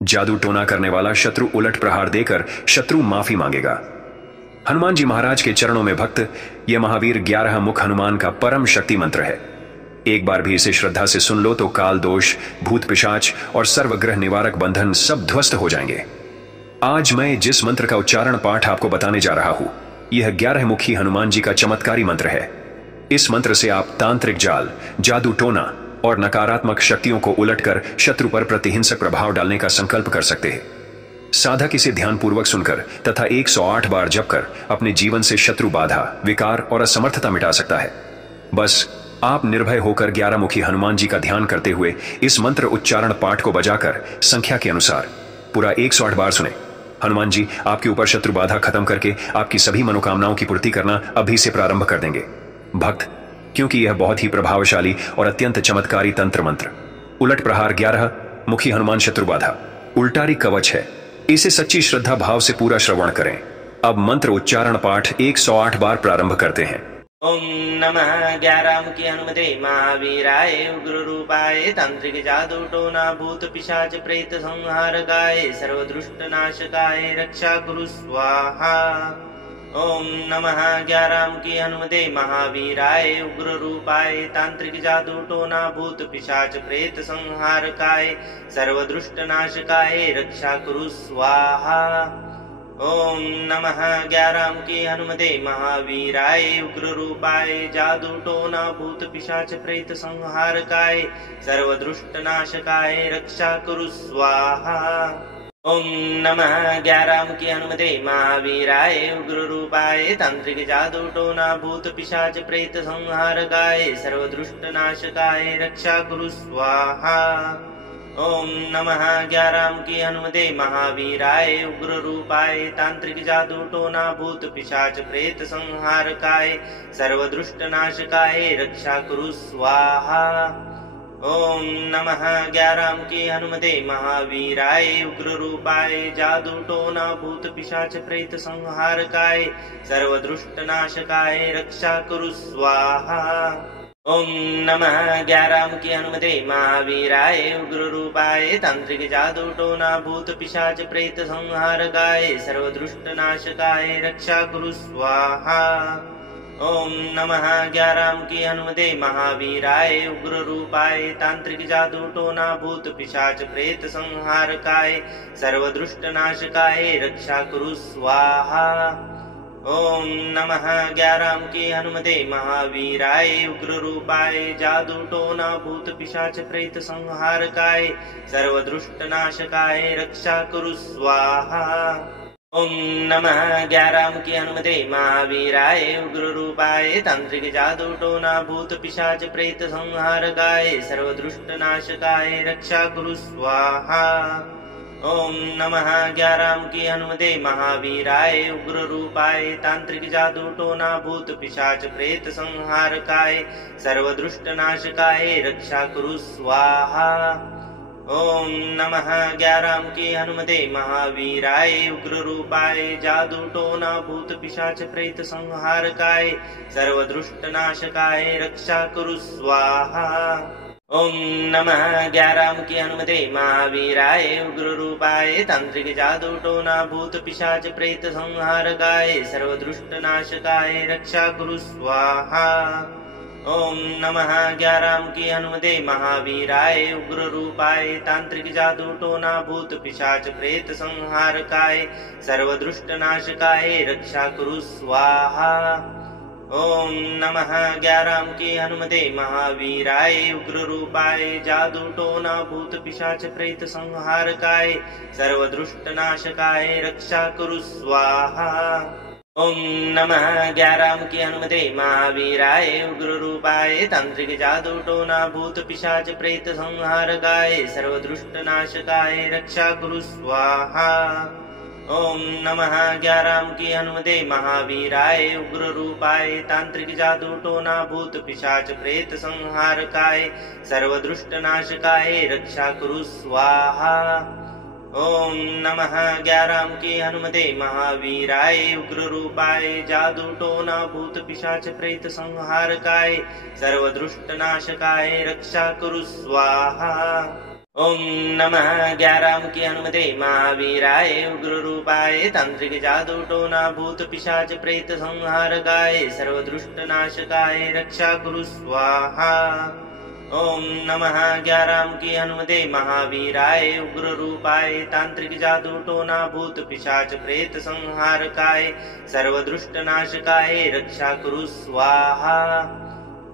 जादू टोना करने वाला शत्रु उलट प्रहार देकर शत्रु माफी मांगेगा। हनुमान जी महाराज के चरणों में भक्त यह महावीर 11 मुख हनुमान का परम शक्ति मंत्र है। एक बार भी इसे श्रद्धा से सुन लो तो काल दोष, भूत पिशाच और सर्वग्रह निवारक बंधन सब ध्वस्त हो जाएंगे। आज मैं जिस मंत्र का उच्चारण पाठ आपको बताने जा रहा हूं, यह 11 मुखी हनुमान जी का चमत्कारी मंत्र है। इस मंत्र से आप तांत्रिक जाल, जादू टोना और नकारात्मक शक्तियों को उलटकर शत्रु पर प्रतिहिंसक प्रभाव डालने का संकल्प कर सकते हैं। साधक इसे ध्यानपूर्वक सुनकर तथा 108 बार जप कर अपने जीवन से शत्रु बाधा, विकार और असमर्थता मिटा सकता है। बस आप निर्भय होकर 11 मुखी हनुमान जी का ध्यान करते हुए इस मंत्र उच्चारण पाठ को बजाकर संख्या के अनुसार पूरा 108 बार सुने। हनुमान जी आपके ऊपर शत्रु बाधा खत्म करके आपकी सभी मनोकामनाओं की पूर्ति करना अभी से प्रारंभ कर देंगे। भक्त, क्योंकि यह बहुत ही प्रभावशाली और अत्यंत चमत्कारी तंत्र मंत्र उलट प्रहार 11 मुखी हनुमान शत्रु बाधा उल्टारी कवच है, इसे सच्ची श्रद्धा भाव से पूरा श्रवण करें। अब मंत्र उच्चारण पाठ 108 बार प्रारंभ करते हैं। ओम नमः 11 मुखी हनुमते महावीराय उग्र रूपाय तांत्रिक जादू टोना भूत पिशाच प्रेत संहारकाय सर्वदुष्ट नाशकाय रक्षा कुरु स्वाहा। ओम नमः 11 मुखी हनुमते महावीराय उग्र रूपाय तांत्रिक जादू टोना भूत पिशाच प्रेत संहारकाय सर्वदुष्ट नाशकाय रक्षा कुरु स्वाहा। ओम नमः 11 मुखी हनुमते महावीराय उग्र रूपाय जादू टोना भूत पिशाच प्रेत संहारकाय सर्वदुष्ट नाशकाय रक्षा कुरु स्वाहा। ओम नमः 11 मुखी हनुमते महावीराय उग्र रूपाय तांत्रिक जादू टोना भूत पिशाच प्रेत संहारकाय सर्वदुष्ट नाशकाय रक्षा कुरु स्वाहा। ओम नमः 11 मुखी हनुमते महावीराय उग्र रूपाय तांत्रिक जादू टोना भूत पिशाच प्रेत संहारकाय सर्वदुष्ट नाशकाय रक्षा कुरु स्वाहा। ओम नमः 11 मुखी हनुमते महावीराय उग्र रूपाय जादू टोना भूत पिशाच प्रेत संहारकाय सर्वदुष्ट नाशकाय रक्षा कुरु स्वाहा। ओम नमः 11 मुखी हनुमते महावीराय उग्र रूपाय तांत्रिक जादू टोना भूत पिशाच प्रेत संहारकाय सर्वदुष्ट नाशकाय रक्षा कुरु स्वाहा। ओम नमः 11 मुखी हनुमते महावीराय उग्र रूपाय तांत्रिक जादू टोना भूत पिशाच प्रेत संहारकाय सर्वदुष्ट नाशकाय रक्षा कुरु स्वाहा। ओम नमः 11 मुखी हनुमते महावीराय उग्र रूपाय जादू टोना भूत पिशाच प्रेत संहारकाय सर्वदुष्ट नाशकाय रक्षा कुरु स्वाहा। ओम नमः 11 मुखी हनुमते महावीराय उग्र रूपाय तांत्रिक जादू टोना भूत पिशाच प्रेत संहारकाय सर्वदुष्ट नाशकाय रक्षा कुरु स्वाहा। ओम नमः 11 मुखी हनुमते महावीराय उग्र रूपाय तांत्रिक जादू टोना भूत पिशाच प्रेत संहारकाय सर्वदुष्ट नाशकाय रक्षा कुरु स्वाहा। ओम नमः 11 मुखी हनुमते महावीराय उग्र रूपाय जादू टोना भूत पिशाच प्रेत संहारकाय सर्वदुष्ट नाशकाय रक्षा कुरु स्वाहा। ओम नमः 11 मुखी हनुमते महावीराय उग्र रूपाय तांत्रिक जादू टोना भूत पिशाच प्रेत संहारकाय सर्वदुष्ट नाशकाय रक्षा कुरु स्वाहा। ओम नमः 11 मुखी हनुमते महावीराय उग्र रूपाय तांत्रिक जादू टोना भूत पिशाच प्रेत संहारकाय सर्वदुष्ट नाशकाय रक्षा कुरु स्वाहा। ओम नमः 11 मुखी हनुमते महावीराय उग्र रूपाय जादू टोना भूत पिशाच प्रेत संहारकाय सर्वदुष्ट नाशकाय रक्षा कुरु स्वाहा। ओम नमः 11 मुखी हनुमते महावीराय उग्र रूपाय तांत्रिक जादू टोना भूत पिशाच प्रेत संहारकाय सर्वदुष्ट नाशकाय रक्षा कुरु स्वाहा। ओम नमः 11 मुखी हनुमते महावीराय उग्र रूपाय तांत्रिक जादू टोना भूत पिशाच प्रेत संहारकाय सर्वदुष्ट नाशकाय रक्षा कुरु स्वाहा। ओम नमः 11 मुखी हनुमते महावीराय उग्र रूपाय जादू टोना भूत पिशाच प्रेत संहारकाय सर्वदुष्ट नाशकाय रक्षा कुरु स्वाहा। ओम नमः ग्याराम की हनुमते महावीराय उग्र रूपाय तांत्रिक जादू टोना भूत पिशाच प्रेत संहारकाय सर्वदुष्ट नाशकाय रक्षा कुरु स्वाहा। ओम नमः ग्याराम की हनुमते महावीराय उग्र रूपाय तांत्रिक जादू टोना भूत पिशाच प्रेत संहारकाय सर्वदुष्ट नाशकाय रक्षा कुरु स्वाहा।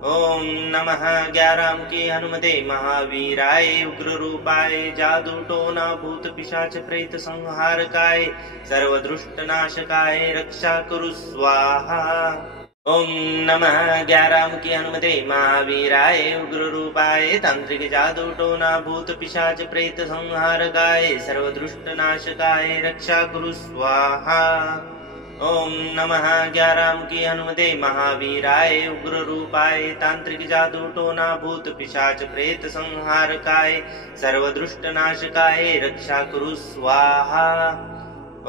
ओम नमः ग्याराम की हनुमते महावीराय उग्र रूपाय जादू टोना भूत पिशाच प्रेत संहारकाय सर्वदुष्ट नाशकाय रक्षा कुरु स्वाहा। ओम नमः ग्याराम की हनुमते महावीराय उग्र रूपाय तांत्रिक जादू टोना भूत पिशाच प्रेत संहारकाय सर्वदुष्ट नाशकाय रक्षा कुरु स्वाहा। ओम नमः ग्याराम की हनुमते महावीराय उग्र रूपाय तांत्रिक जादू टोना भूत पिशाच प्रेत संहारकाय सर्वदुष्ट नाशकाय रक्षा कुरु स्वाहा।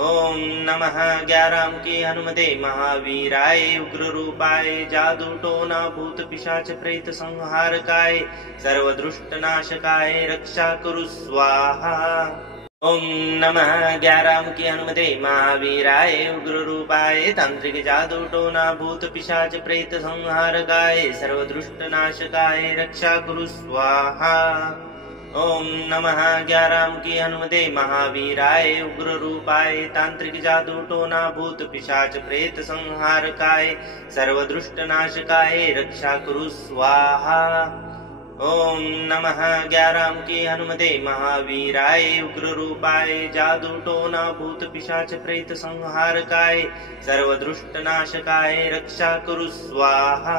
ओम नमः ग्याराम की हनुमते महावीराय उग्र रूपाय जादू टोना भूत पिशाच प्रेत संहारकाय सर्वदुष्ट नाशकाय रक्षा कुरु स्वाहा। ओम नमः ग्याराम की हनुमते महावीराय उग्र रूपाय तांत्रिक जादू टोना भूत पिशाच प्रेत संहारकाय सर्वदुष्ट नाशकाय रक्षा कुरु स्वाहा। ओम नमः ग्याराम की हनुमते महावीराय उग्र रूपाय तांत्रिक जादू टोना भूत पिशाच प्रेत संहारकाय सर्वदुष्ट नाशकाय रक्षा कुरु स्वाहा। ओम नमः ग्याराम की हनुमते महावीराय उग्र रूपाय जादू टोना भूत पिशाच प्रेत संहारकाय सर्वदुष्ट नाशकाय रक्षा कुरु स्वाहा।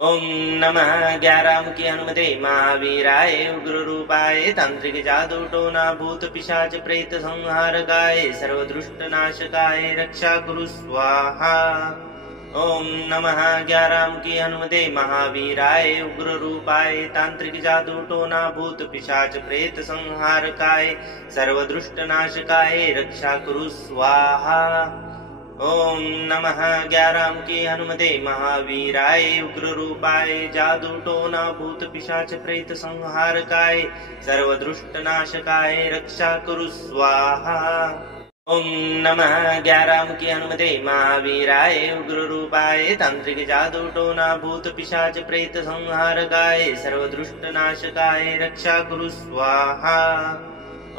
ओम नमः ग्याराम की हनुमते महावीराय उग्र रूपाय तांत्रिक जादू टोना भूत पिशाच प्रेत संहारकाय सर्वदुष्ट नाशकाय रक्षा कुरु स्वाहा। ओम नमः ग्याराम की हनुमते महावीराय उग्र रूपाय तांत्रिक जादू टोना भूत पिशाच प्रेत संहारकाय सर्वदुष्ट नाशकाय रक्षा कुरु स्वाहा। ओम नमः ग्याराम की हनुमते महावीराय उग्र रूपाय जादू टोना भूत पिशाच प्रेत संहारकाय सर्वदुष्ट नाशकाय रक्षा कुरु स्वाहा। ओम नमः ग्याराम की हनुमते महावीराय उग्र रूपाय तांत्रिक जादू टोना भूत पिशाच प्रेत संहारकाय सर्वदुष्ट नाशकाय रक्षा कुरु स्वाहा।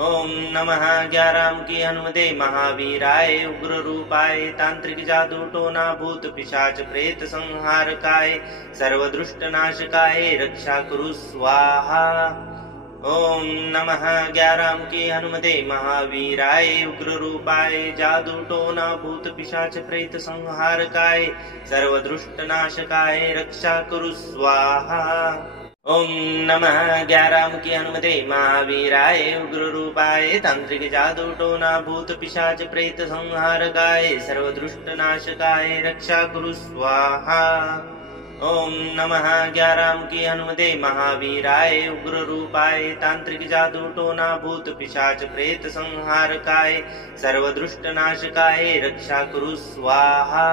ओम नमः ग्याराम की हनुमते महावीराय उग्र रूपाय तांत्रिक जादू टोना भूत पिशाच प्रेत संहारकाय सर्वदुष्ट नाशकाय रक्षा कुरु स्वाहा। ओम नमः ग्याराम की हनुमते महावीराय उग्र रूपाय जादू टोना भूत पिशाच प्रेत संहारकाय सर्वदुष्ट नाशकाय रक्षा कुरु स्वाहा। ओम नमः ग्याराम की हनुमते महावीराय उग्र रूपाय तांत्रिक जादू टोना भूत पिशाच प्रेत संहारकाय सर्वदुष्ट नाशकाय रक्षा कुरु स्वाहा। ओम नमः ग्याराम की हनुमते महावीराय उग्र रूपाय तांत्रिक जादू टोना भूत पिशाच प्रेत संहारकाय सर्वदुष्ट नाशकाय रक्षा कुरु स्वाहा।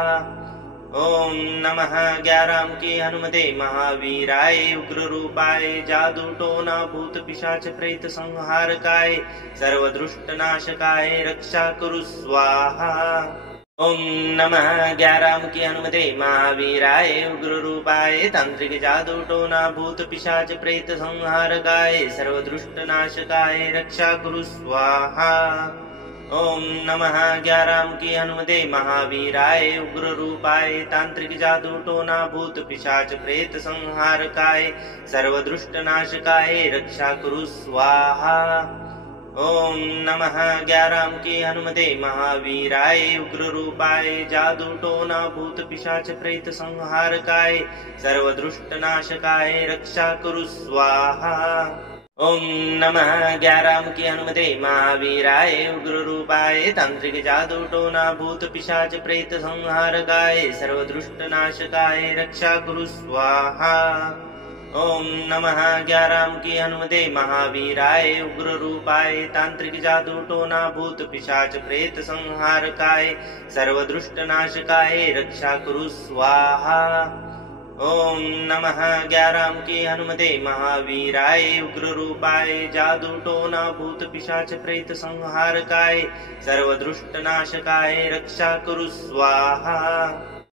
ओम नमः ग्याराम की हनुमते महावीराय उग्र रूपाय जादू टोना भूत पिशाच प्रेत संहारकाय सर्वदुष्ट नाशकाय रक्षा कुरु स्वाहा। ओम नमः ग्याराम की हनुमते महावीराय उग्र रूपाय तांत्रिक जादू टोना भूत पिशाच प्रेत संहारकाय सर्वदुष्ट नाशकाय रक्षा कुरु स्वाहा। ओम नमः ग्याराम की हनुमते महावीराय उग्र रूपाय तांत्रिक जादू टोना भूत पिशाच प्रेत संहारकाय सर्वदुष्ट नाशकाय रक्षा कुरु स्वाहा। ओम नमः ग्याराम की हनुमते महावीराय उग्र रूपाय जादू टोना भूत पिशाच प्रेत संहारकाय सर्वदुष्ट नाशकाय रक्षा कुरु स्वाहा। ओम नमः ग्याराम की हनुमते महावीराय उग्र रूपाय तांत्रिक जादू टोना भूत पिशाच प्रेत संहारकाय सर्वदुष्ट नाशकाय रक्षा कुरु स्वाहा। ओम नमः ग्याराम की हनुमते महावीराय उग्र रूपाय तांत्रिक जादू टोना भूत पिशाच प्रेत संहारकाय सर्वदुष्ट नाशकाय रक्षा कुरु स्वाहा। ओम नमः ग्याराम की हनुमते महावीराय उग्र रूपाय जादू टोना भूत पिशाच प्रेत संहारकाय सर्वदुष्ट नाशकाय रक्षा कुरु स्वाहा।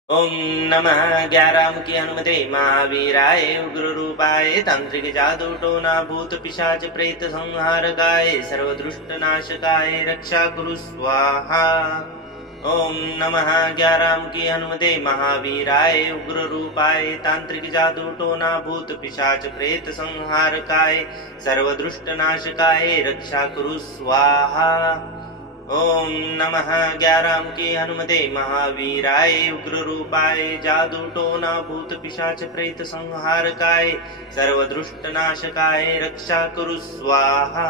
ओम नमः ग्याराम की हनुमते महावीराय उग्र रूपाय तांत्रिक जादू टोना भूत पिशाच प्रेत संहारकाय सर्वदुष्ट नाशकाय रक्षा कुरु स्वाहा। ओम नमः ग्याराम की हनुमते महावीराय उग्र रूपाय तांत्रिक जादू टोना भूत पिशाच प्रेत संहारकाय सर्वदुष्ट नाशकाय रक्षा कुरु स्वाहा। ओम नमः ग्याराम की हनुमते महावीराय उग्र रूपाय जादू टोना भूत पिशाच प्रेत संहारकाय सर्वदुष्ट नाशकाय रक्षा कुरु स्वाहा।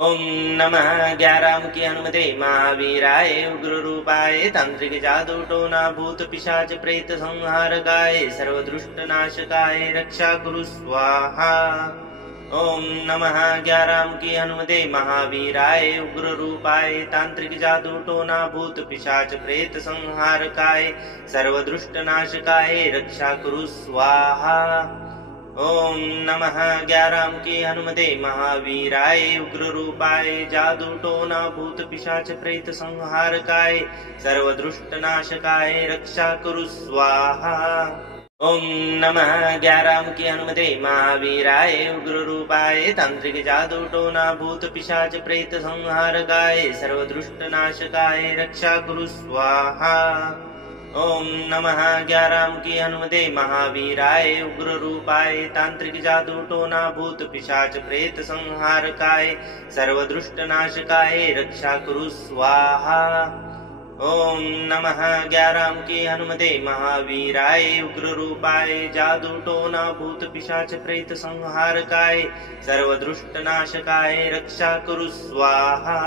ओम नमः ग्याराम की हनुमते महावीराय उग्र रूपाय तांत्रिक जादू टोना भूत पिशाच प्रेत संहारकाय सर्वदुष्ट नाशकाय रक्षा कुरु स्वाहा। ओम नमः ग्याराम की हनुमते महावीराय उग्र रूपाय तांत्रिक जादू टोना भूत पिशाच प्रेत संहारकाय सर्वदुष्ट नाशकाय रक्षा कुरु स्वाहा। ओम नमः ग्याराम की हनुमते महावीराय उग्र रूपाय जादू टोना भूत पिशाच प्रेत संहारकाय सर्वदुष्ट नाशकाय रक्षा कुरु स्वाहा। ओम नमः ग्याराम की हनुमते महावीराय उग्र रूपाय तांत्रिक जादू टोना भूत पिशाच प्रेत संहारकाय सर्वदुष्ट नाशकाय रक्षा कुरु स्वाहा। ओम नमः ग्याराम की हनुमते महावीराय उग्र रूपाय तांत्रिक जादू टोना भूत पिशाच प्रेत संहारकाय सर्वदुष्ट नाशकाय रक्षा कुरु स्वाहा। ओम नमः ग्याराम की हनुमते महावीराय उग्र रूपाय जादू टोना भूत पिशाच प्रेत संहारकाय सर्वदुष्ट नाशकाय रक्षा कुरु स्वाहा।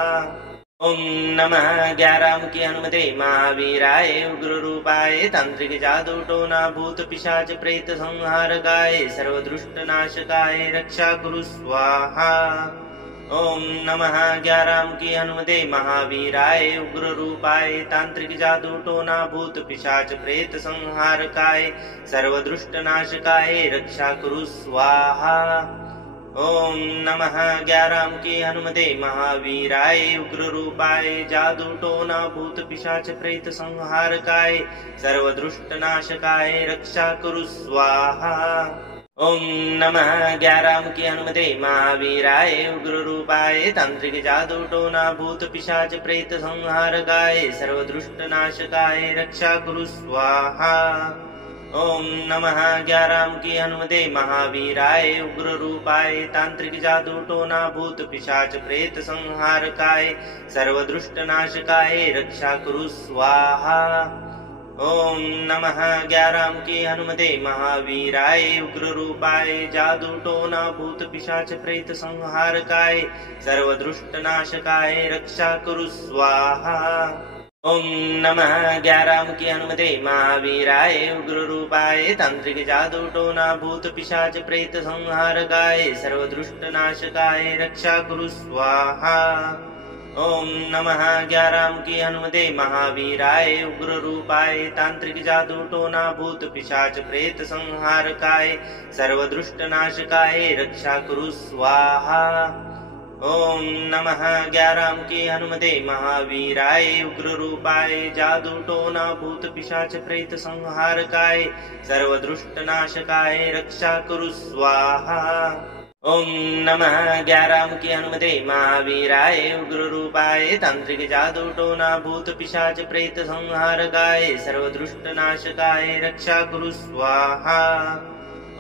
ओम नमः ग्याराम की हनुमते महावीराय उग्र रूपाय तांत्रिक जादू टोना भूत पिशाच प्रेत संहारकाय सर्वदुष्ट नाशकाय रक्षा कुरु स्वाहा। ओम नमः ग्याराम की हनुमते महावीराय उग्र रूपाय तांत्रिक जादू टोना भूत पिशाच प्रेत संहारकाय सर्वदुष्ट नाशकाय रक्षा कुरु स्वाहा। ओम नमः ग्याराम की हनुमते महावीराय उग्र रूपाय जादू टोना भूत पिशाच प्रेत संहारकाय सर्वदुष्ट नाशकाय रक्षा कुरु स्वाहा। ओम नमः ग्याराम की हनुमते महावीराय उग्र रूपाय तांत्रिक जादू टोना भूत पिशाच प्रेत संहारकाय सर्वदुष्ट नाशकाय रक्षा कुरु स्वाहा। ओम नमः ग्याराम की हनुमते महावीराय उग्र रूपाय तांत्रिक जादू टोना भूत पिशाच प्रेत संहारकाय सर्वदुष्ट नाशकाय रक्षा कुरु स्वाहा। ओम नमः ग्याराम की हनुमते महावीराय उग्र रूपाय जादू टोना भूत पिशाच प्रेत संहारकाय सर्वदुष्ट नाशकाय रक्षा कुरु स्वाहा। ओम नमः ग्याराम की हनुमते महावीराय उग्र रूपाय तांत्रिक जादू टोना भूत पिशाच प्रेत संहारकाय सर्वदुष्ट नाशकाय रक्षा कुरु स्वाहा। ओम नमः ग्याराम की हनुमते महावीराय उग्र रूपाय तांत्रिक जादू टोना भूत पिशाच प्रेत संहारकाय सर्वदुष्ट नाशकाय रक्षा कुरु स्वाहा। ओम नमः ग्याराम की हनुमते महावीराय उग्र रूपाय जादू टोना भूत पिशाच प्रेत संहारकाय सर्वदुष्ट नाशकाय रक्षा कुरु स्वाहा। ओम नमः ग्याराम की हनुमते महावीराय उग्र रूपाय तांत्रिक जादू टोना भूत पिशाच प्रेत संहारकाय सर्वदुष्ट नाशकाय रक्षा कुरु स्वाहा।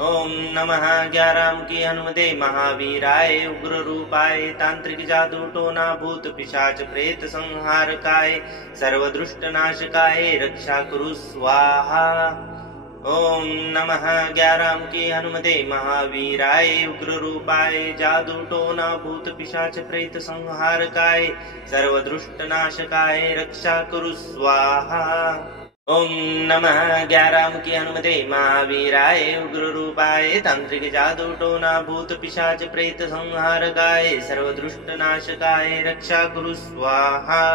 ओम नमः ग्याराम की हनुमते महावीराय उग्र रूपाय तांत्रिक जादू टोना भूत पिशाच प्रेत संहारकाय सर्वदुष्ट नाशकाय रक्षा कुरु स्वाहा। ओम नमः ग्याराम की हनुमते महावीराय उग्र रूपाय जादू टोना भूत पिशाच प्रेत संहारकाय सर्वदुष्ट नाशकाय रक्षा कुरु स्वाहा। ओम नमः ग्याराम की हनुमते महावीराय उग्र रूपाय तांत्रिक जादू टोना भूत पिशाच प्रेत संहारकाय सर्वदुष्ट नाशकाय रक्षा कुरु स्वाहा।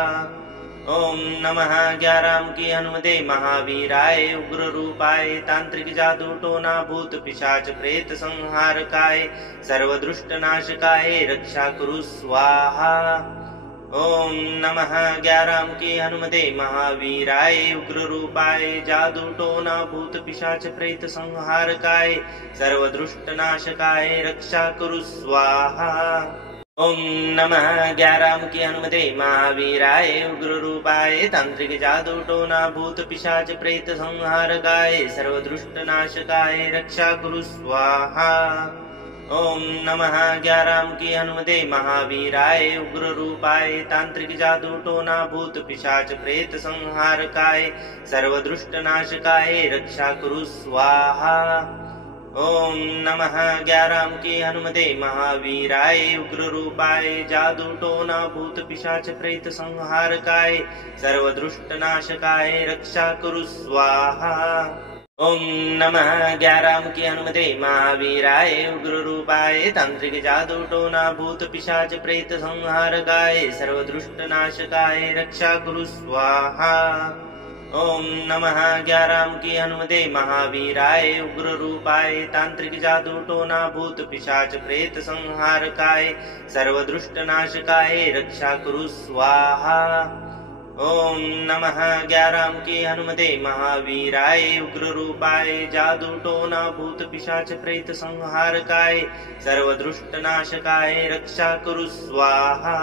ओम नमः ग्याराम की हनुमते महावीराय उग्र रूपाय तांत्रिक जादू टोना भूत पिशाच प्रेत संहारकाय सर्वदुष्ट नाशकाय रक्षा कुरु स्वाहा। ओम नमः ग्याराम की हनुमते महावीराय उग्र रूपाय जादू टोना भूत पिशाच प्रेत संहारकाय सर्वदुष्ट नाशकाय रक्षा कुरु स्वाहा। ओम नमः ग्याराम की हनुमते महावीराय उग्र रूपाय तांत्रिक जादू टोना भूत पिशाच प्रेत संहारकाय सर्वदुष्ट नाशकाय रक्षा कुरु स्वाहा। ओम नमः ग्याराम की हनुमते महावीराय उग्र रूपाय तांत्रिक जादू टोना भूत पिशाच प्रेत संहारकाय सर्वदुष्ट नाशकाय रक्षा कुरु स्वाहा। ओम नमः ग्याराम की हनुमते महावीराय उग्र रूपाय जादू टोना भूत पिशाच प्रेत संहारकाय सर्वदुष्ट नाशकाय रक्षा कुरु स्वाहा। ओम नमः ग्याराम की हनुमते महावीराय उग्र रूपाय तांत्रिक जादू टोना भूत पिशाच प्रेत संहारकाय सर्वदुष्ट नाशकाय रक्षा कुरु स्वाहा। ओम नमः ग्याराम की हनुमते महावीराय उग्र रूपाय तांत्रिक जादू टोना भूत पिशाच प्रेत संहारकाय सर्वदुष्ट नाशकाय रक्षा कुरु स्वाहा। ओम नमः ग्याराम की हनुमते महावीराय उग्र रूपाय जादू टोना भूत पिशाच प्रेत संहारकाय सर्वदुष्ट नाशकाय रक्षा कुरु स्वाहा।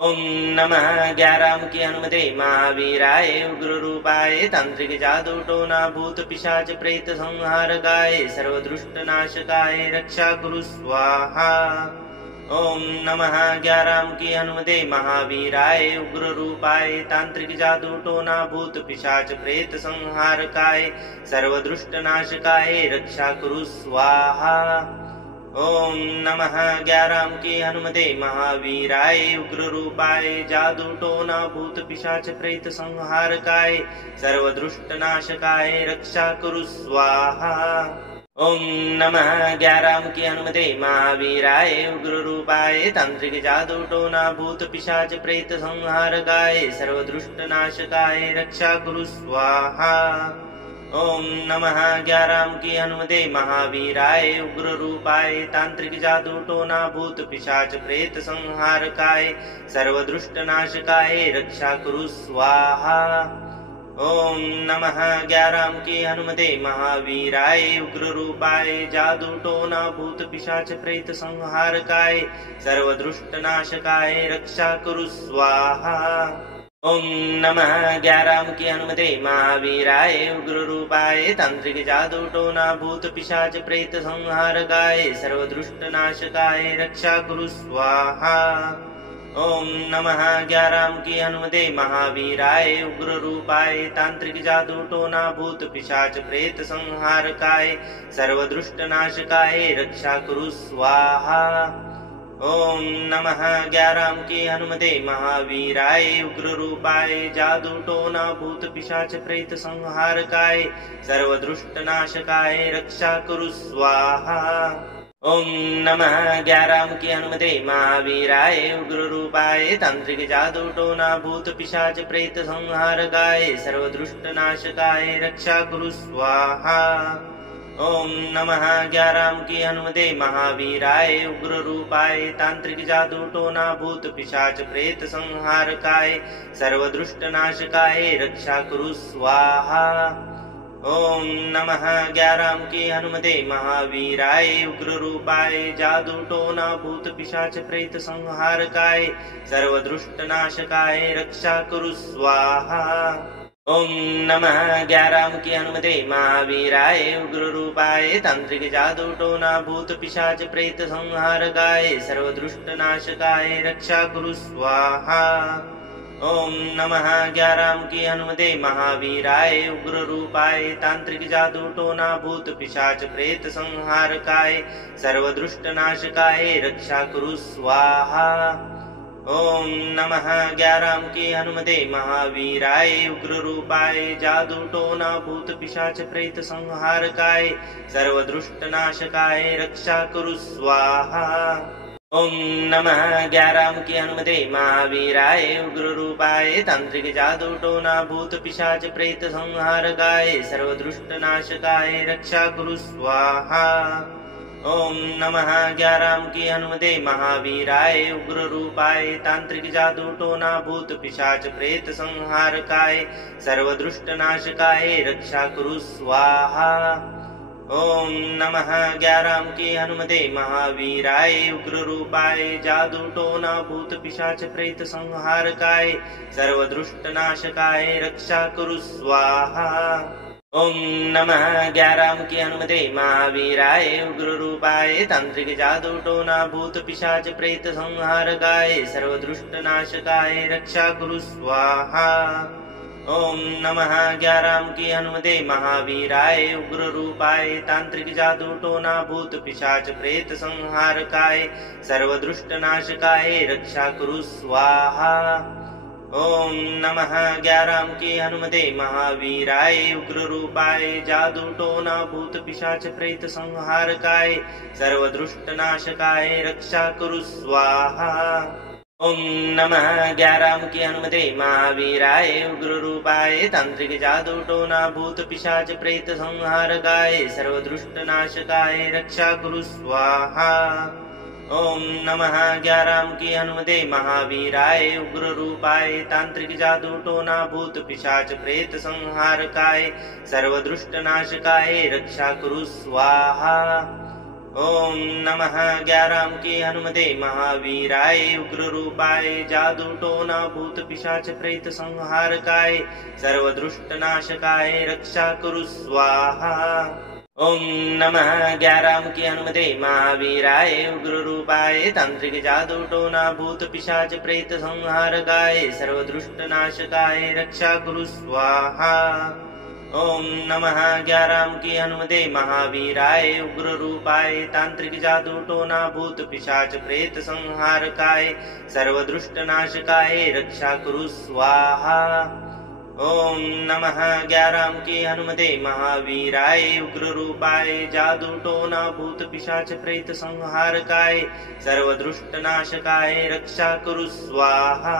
ओम नमः ग्याराम की हनुमते महावीराय उग्र रूपाय तांत्रिक जादू टोना भूत पिशाच प्रेत संहारकाय सर्वदुष्ट नाशकाय रक्षा कुरु स्वाहा। ओम नमः ग्याराम की हनुमते महावीराय उग्र रूपाय तांत्रिक जादू टोना भूत पिशाच प्रेत संहारकाय सर्वदुष्ट नाशकाय रक्षा कुरु स्वाहा। ओम नमः ग्याराम की हनुमते महावीराय उग्र रूपाय जादू टोना भूत पिशाच प्रेत संहारकाय सर्वदुष्ट नाशकाय रक्षा कुरु स्वाहा। ओम नमः ग्याराम की हनुमते महावीराय उग्र रूपाय तांत्रिक जादू टोना भूत पिशाच प्रेत संहारकाय सर्वदुष्ट नाशकाय रक्षा कुरु स्वाहा। ओम नमः ग्याराम की हनुमते महावीराय उग्र रूपाय तांत्रिक जादू टोना भूत पिशाच प्रेत संहारकाय सर्वदुष्ट नाशकाय रक्षा कुरु स्वाहा। ओम नमः ग्याराम की हनुमते महावीराय उग्र रूपाय जादू टोना भूत पिशाच प्रेत संहारकाय सर्वदुष्ट नाशकाय रक्षा कुरु स्वाहा। ओम नमः ग्याराम की हनुमते महावीराय उग्र रूपाय तांत्रिक जादू टोना भूत पिशाच प्रेत संहारकाय सर्वदुष्ट नाशकाय रक्षा कुरु स्वाहा। ओम नमः ग्याराम की हनुमते महावीराय उग्र रूपाय तांत्रिक जादू टोना भूत पिशाच प्रेत संहारकाय सर्वदुष्ट नाशकाय रक्षा कुरु स्वाहा। ओम नमः ग्याराम की हनुमते महावीराय उग्र रूपाय जादू टोना भूत पिशाच प्रेत संहारकाय सर्वदुष्ट नाशकाय रक्षा कुरु स्वाहा। ओम नमः ग्याराम की हनुमते महावीराय उग्र रूपाय तांत्रिक जादू टोना भूत पिशाच प्रेत संहारकाय सर्वदुष्ट नाशकाय रक्षा कुरु स्वाहा। ओम नमः ग्याराम की हनुमते महावीराय उग्र रूपाय तांत्रिक जादू टोना भूत पिशाच प्रेत संहारकाय सर्वदुष्ट नाशकाय रक्षा कुरु स्वाहा। ओम नमः ग्याराम की हनुमते महावीराय उग्र रूपाय जादू टोना भूत पिशाच प्रेत संहारकाय सर्वदुष्ट नाशकाय रक्षा कुरु स्वाहा। ओम नमः ग्याराम की हनुमते महावीराय उग्र रूपाय तांत्रिक जादू टोना भूत पिशाच प्रेत संहारकाय सर्वदुष्ट नाशकाय रक्षा कुरु स्वाहा। ओम नमः ग्याराम की हनुमते महावीराय उग्र रूपाय तांत्रिक जादू टोना भूत पिशाच प्रेत संहारकाय सर्वदुष्ट नाशकाय रक्षा कुरु स्वाहा। ओम नमः ग्याराम की हनुमते महावीराय उग्र रूपाय जादू टोना भूत पिशाच प्रेत संहारकाय सर्वदुष्ट नाशकाय रक्षा कुरु स्वाहा। ओम नमः 11 अंकी हनुमते महावीराय उग्र रूपाय तांत्रिक जादू टोना भूत पिशाच प्रेत संहारकाय सर्वदुष्ट नाशकाय रक्षा कुरु स्वाहा। ओम नमः 11 अंकी हनुमते महावीराय उग्र रूपाय तांत्रिक जादू टोना भूत पिशाच प्रेत संहारकाय सर्वदुष्ट नाशकाय रक्षा कुरु स्वाहा। ओम नमः 11 अंकी हनुमते महावीराय उग्र रूपाय जादू टोना भूत पिशाच प्रेत संहारकाय सर्वदुष्ट नाशकाय रक्षा कुरु स्वाहा। ओम नमः 11 अंकी हनुमते महावीराय उग्र रूपाय तांत्रिक जादू टोना भूत पिशाच प्रेत संहारकाय सर्वदुष्ट नाशकाय रक्षा कुरु स्वाहा। ओम नमः 11 अंकी हनुमते महावीराय उग्र रूपाय तांत्रिक जादू टोना भूत पिशाच प्रेत संहारकाय सर्वदुष्ट नाशकाय रक्षा कुरु स्वाहा। ओम नमः 11 अंकी हनुमते महावीराय उग्र रूपाय जादू टोना भूत पिशाच प्रेत संहारकाय सर्वदुष्ट नाशकाय रक्षा कुरु स्वाहा। ओम नमः 11 अंकी हनुमते महावीराय उग्र रूपाय तांत्रिक जादू टोना भूत पिशाच प्रेत संहारकाय सर्वदुष्ट नाशकाय रक्षा कुरु स्वाहा। ओम नमः 11 अंकी हनुमते महावीराय उग्र रूपाय तांत्रिक जादू टोना भूत पिशाच प्रेत संहारकाय सर्वदुष्ट नाशकाय रक्षा कुरु स्वाहा। ओम नमः 11 अंकी हनुमते महावीराय उग्र रूपाय जादू टोना भूत पिशाच प्रेत संहारकाय सर्वदुष्ट नाशकाय रक्षा कुरु स्वाहा। ओम नमः 11 अंकी हनुमते महावीराय उग्र रूपाय तांत्रिक जादू टोना भूत पिशाच प्रेत संहारकाय सर्वदुष्ट नाशकाय रक्षा कुरु स्वाहा। ओम नमः 11 अंकी हनुमते महावीराय उग्र रूपाय तांत्रिक जादू टोना भूत पिशाच प्रेत संहारकाय सर्वदुष्ट नाशकाय रक्षा कुरु स्वाहा। ओम नमः 11 अंकी हनुमते महावीराय उग्र रूपाय जादू टोना भूत पिशाच प्रेत संहारकाय सर्वदुष्ट नाशकाय रक्षा कुरु स्वाहा।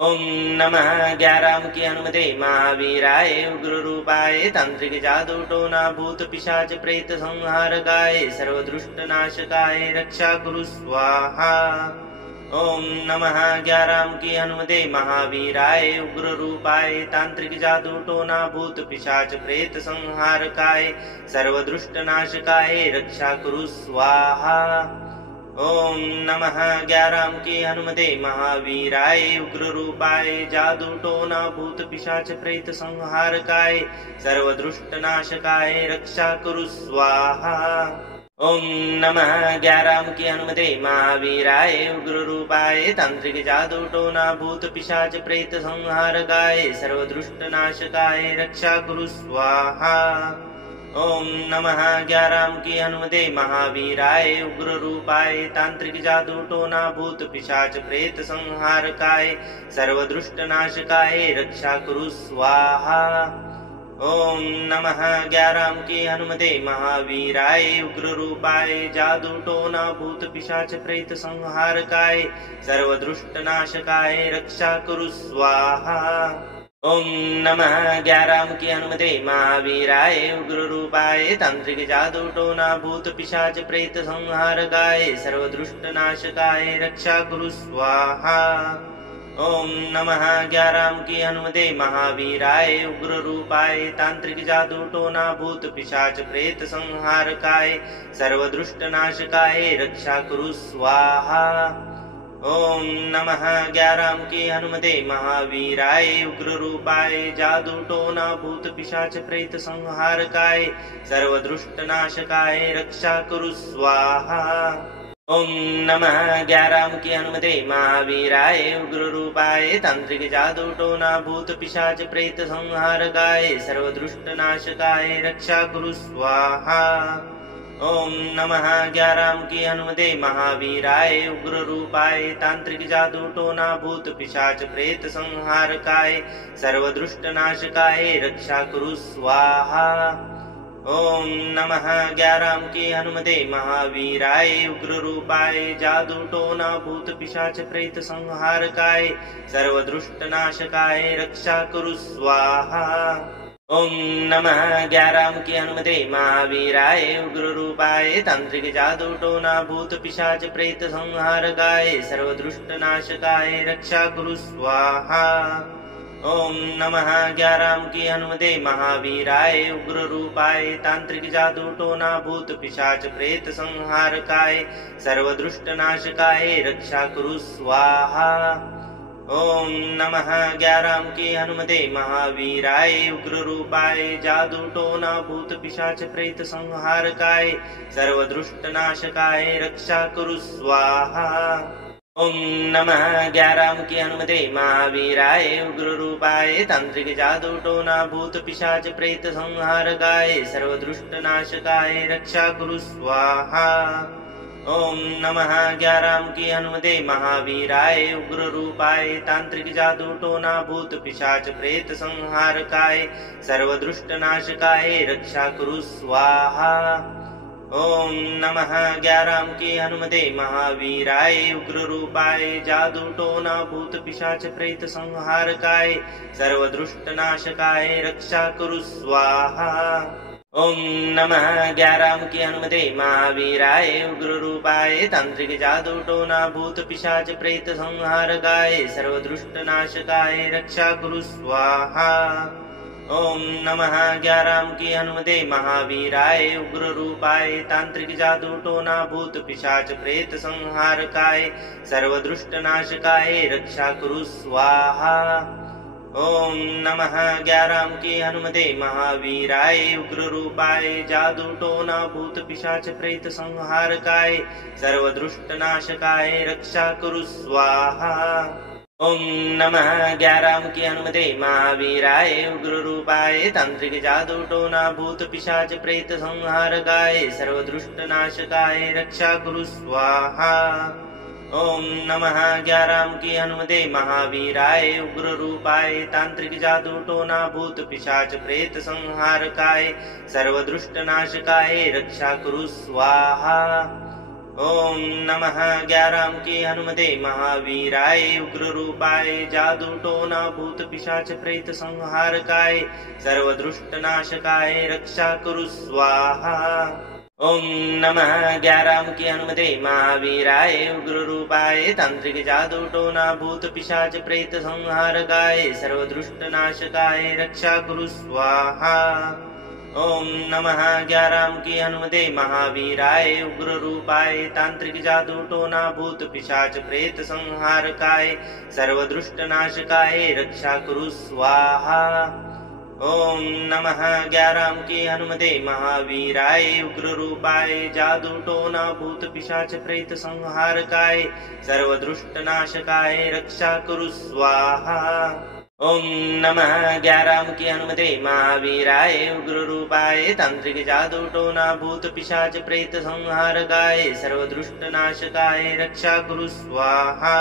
ओम नमः 11 अंकी हनुमते महावीराय उग्र रूपाय तांत्रिक जादू टोना भूत पिशाच प्रेत संहारकाय सर्वदुष्ट नाशकाय रक्षा कुरु स्वाहा। ओम नमः 11 अंकी हनुमते महावीराय उग्र रूपाय तांत्रिक जादू टोना भूत पिशाच प्रेत संहारकाय सर्वदुष्ट नाशकाय रक्षा कुरु स्वाहा। ओम नमः 11 अंकी हनुमते महावीराय उग्र रूपाय जादू टोना भूत पिशाच प्रेत संहारकाय सर्वदुष्ट नाशकाय रक्षा कुरु स्वाहा। ओम नमः 11 अंकी हनुमते महावीराय उग्र रूपाय तांत्रिक जादू टोना भूत पिशाच प्रेत संहारकाय सर्वदुष्ट नाशकाय रक्षा कुरु स्वाहा। ओम नमः 11 अंकी हनुमते महावीराय उग्र रूपाय तांत्रिक जादू टोना भूत पिशाच प्रेत संहारकाय सर्वदुष्ट नाशकाय रक्षा कुरु स्वाहा। ओम नमः 11 अंकी हनुमते महावीराय उग्र रूपाय जादू टोना भूत पिशाच प्रेत संहारकाय सर्वदुष्ट नाशकाय रक्षा कुरु स्वाहा। ओम नमः 11 अंकी हनुमते महावीराय उग्र रूपाय तांत्रिक जादू टोना भूत पिशाच प्रेत संहारकाय सर्वदुष्ट नाशकाय रक्षा कुरु स्वाहा। ओम नमः 11 अंकी हनुमते महावीराय उग्र रूपाय तांत्रिक जादू टोना भूत पिशाच प्रेत संहारकाय सर्वदुष्ट नाशकाय रक्षा कुरु स्वाहा। ओम नमः 11 अंकी हनुमते महावीराय उग्र रूपाय जादू टोना भूत पिशाच प्रेत संहारकाय सर्वदुष्ट नाशकाय रक्षा कुरु स्वाहा। ओम नमः 11 अंकी हनुमते महावीराय उग्र रूपाय तांत्रिक जादू टोना भूत पिशाच प्रेत संहारकाय सर्वदुष्ट नाशकाय रक्षा कुरु स्वाहा। ओम नमः 11 अंकी हनुमते महावीराय उग्र रूपाय तांत्रिक जादू टोना भूत पिशाच प्रेत संहारकाय सर्वदुष्ट नाशकाय रक्षा कुरु स्वाहा। ओम नमः ग्याराम की हनुमते महावीराय उग्र रूपाय जादू टोना भूत पिशाच प्रेत संहारकाय सर्वदुष्ट नाशकाय रक्षा कुरु स्वाहा। ओम नमः ग्याराम की हनुमते महावीराय उग्र रूपाय तांत्रिक जादू टोना भूत पिशाच प्रेत संहारकाय सर्वदुष्ट नाशकाय रक्षा कुरु स्वाहा। ओम नमः ग्याराम की हनुमते महावीराय उग्र रूपाय तांत्रिक जादू टोना भूत पिशाच प्रेत संहारकाय सर्वदुष्ट नाशकाय रक्षा कुरु स्वाहा। ओम नमः ग्याराम की हनुमते महावीराय उग्र रूपाय जादू टोना भूत पिशाच प्रेत संहारकाय सर्वदुष्ट नाशकाय रक्षा कुरु स्वाहा। ओम नमः ग्याराम की हनुमते महावीराय उग्र रूपाय तांत्रिक जादू टोना भूत पिशाच प्रेत संहारकाय सर्वदुष्ट नाशकाय रक्षा कुरु स्वाहा। ओम नमः ग्याराम की हनुमते महावीराय उग्र रूपाय तांत्रिक जादू टोना भूत पिशाच प्रेत संहारकाय सर्वदुष्ट नाशकाय रक्षा कुरु स्वाहा। ओम नमः ग्याराम की हनुमते महावीराय उग्र रूपाय जादू टोना भूत पिशाच प्रेत संहारकाय सर्वदुष्ट नाशकाय रक्षा कुरु स्वाहा। ओम नमः ग्याराम की हनुमते महावीराय उग्र रूपाय तांत्रिक जादू टोना भूत पिशाच प्रेत संहारकाय सर्वदुष्ट नाशकाय रक्षा कुरु स्वाहा। ओम नमः ग्याराम की हनुमते महावीराय उग्र रूपाय तांत्रिक जादू टोना भूत पिशाच प्रेत संहारकाय सर्वदुष्ट नाशकाय रक्षा कुरु स्वाहा। ओम नमः ग्याराम की हनुमते महावीराय उग्र रूपाय जादू टोना भूत पिशाच प्रेत संहारकाय सर्वदुष्ट नाशकाय रक्षा कुरु स्वाहा। ओम नमः ग्याराम की हनुमते महावीराय उग्र रूपाय तांत्रिक जादू टोना भूत पिशाच प्रेत संहारकाय सर्वदुष्ट नाशकाय रक्षा कुरु स्वाहा। ओम नमः ग्याराम की हनुमते महावीराय उग्र रूपाय तांत्रिक जादू टोना भूत पिशाच प्रेत संहारकाय सर्वदुष्ट नाशकाय रक्षा कुरु स्वाहा। ओम नमः ग्याराम की हनुमते महावीराय उग्र रूपाय जादू टोना भूत पिशाच प्रेत संहारकाय सर्वदुष्ट नाशकाय रक्षा कुरु स्वाहा। ओम नमः ग्याराम की हनुमते महावीराय उग्र रूपाय तांत्रिक जादू टोना भूत पिशाच प्रेत संहारकाय सर्वदुष्ट नाशकाय रक्षा कुरु स्वाहा। ओम नमः ग्याराम की हनुमते महावीराय उग्र रूपाय तांत्रिक जादू टोना भूत पिशाच प्रेत संहारकाय सर्वदुष्ट नाशकाय रक्षा कुरु स्वाहा। ओम नमः ग्याराम की हनुमते महावीराय उग्र रूपाय जादू टोना भूत पिशाच प्रेत संहारकाय सर्वदुष्ट नाशकाय रक्षा कुरु स्वाहा। ओम नमः ग्याराम की हनुमते महावीराय उग्र रूपाय तांत्रिक जादू टोना भूत पिशाच प्रेत संहारकाय सर्वदुष्ट नाशकाय रक्षा कुरु स्वाहा।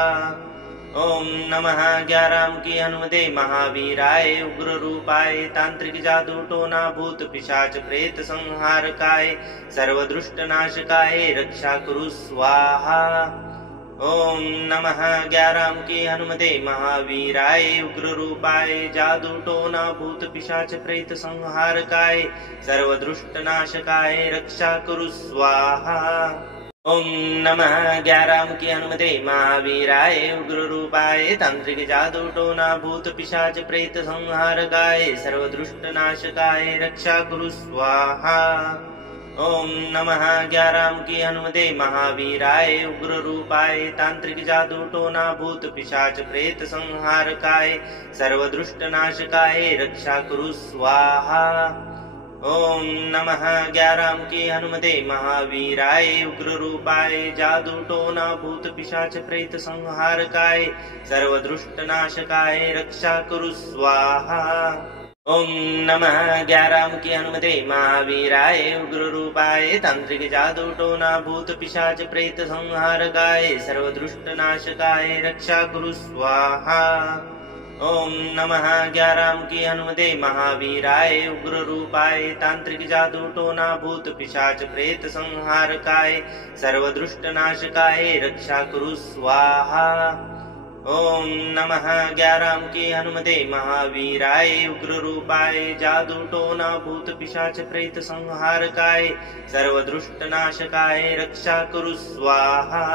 ओम नमः ग्याराम की हनुमते महावीराय उग्र रूपाय तांत्रिक जादू टोना भूत पिशाच प्रेत संहारकाय सर्वदुष्ट नाशकाय रक्षा कुरु स्वाहा। ओम नमः ग्याराम की हनुमते महावीराय उग्र रूपाय जादू टोना भूत पिशाच प्रेत संहारकाय सर्वदुष्ट नाशकाय रक्षा कुरु स्वाहा। ओम नमः ग्याराम की हनुमते महावीराय उग्र रूपाय तांत्रिक जादू टोना भूत पिशाच प्रेत संहारकाय सर्वदुष्ट नाशकाय रक्षा कुरु स्वाहा। ओम नमः ग्याराम की हनुमते महावीराय उग्र रूपाय तांत्रिक जादू टोना भूत पिशाच प्रेत संहारकाय सर्वदुष्ट नाशकाय रक्षा कुरु स्वाहा। ओम नमः ग्याराम की हनुमते महावीराय उग्र रूपाय जादू टोना भूत पिशाच प्रेत संहारकाय सर्वदुष्ट नाशकाय रक्षा कुरु स्वाहा। ओम नमः ग्याराम की हनुमते महावीराय उग्र रूपाय तांत्रिक जादू टोना भूत पिशाच प्रेत संहारकाय सर्वदुष्ट नाशकाय रक्षा कुरु स्वाहा। ओम नमः ग्याराम की हनुमते महावीराय उग्र रूपाय तांत्रिक जादू टोना भूत पिशाच प्रेत संहारकाय सर्वदुष्ट नाशकाय रक्षा कुरु स्वाहा। ओम नमः ग्याराम की हनुमते महावीराय उग्र रूपाय जादू टोना भूत पिशाच प्रेत संहारकाय सर्वदुष्ट नाशकाय रक्षा कुरु स्वाहा।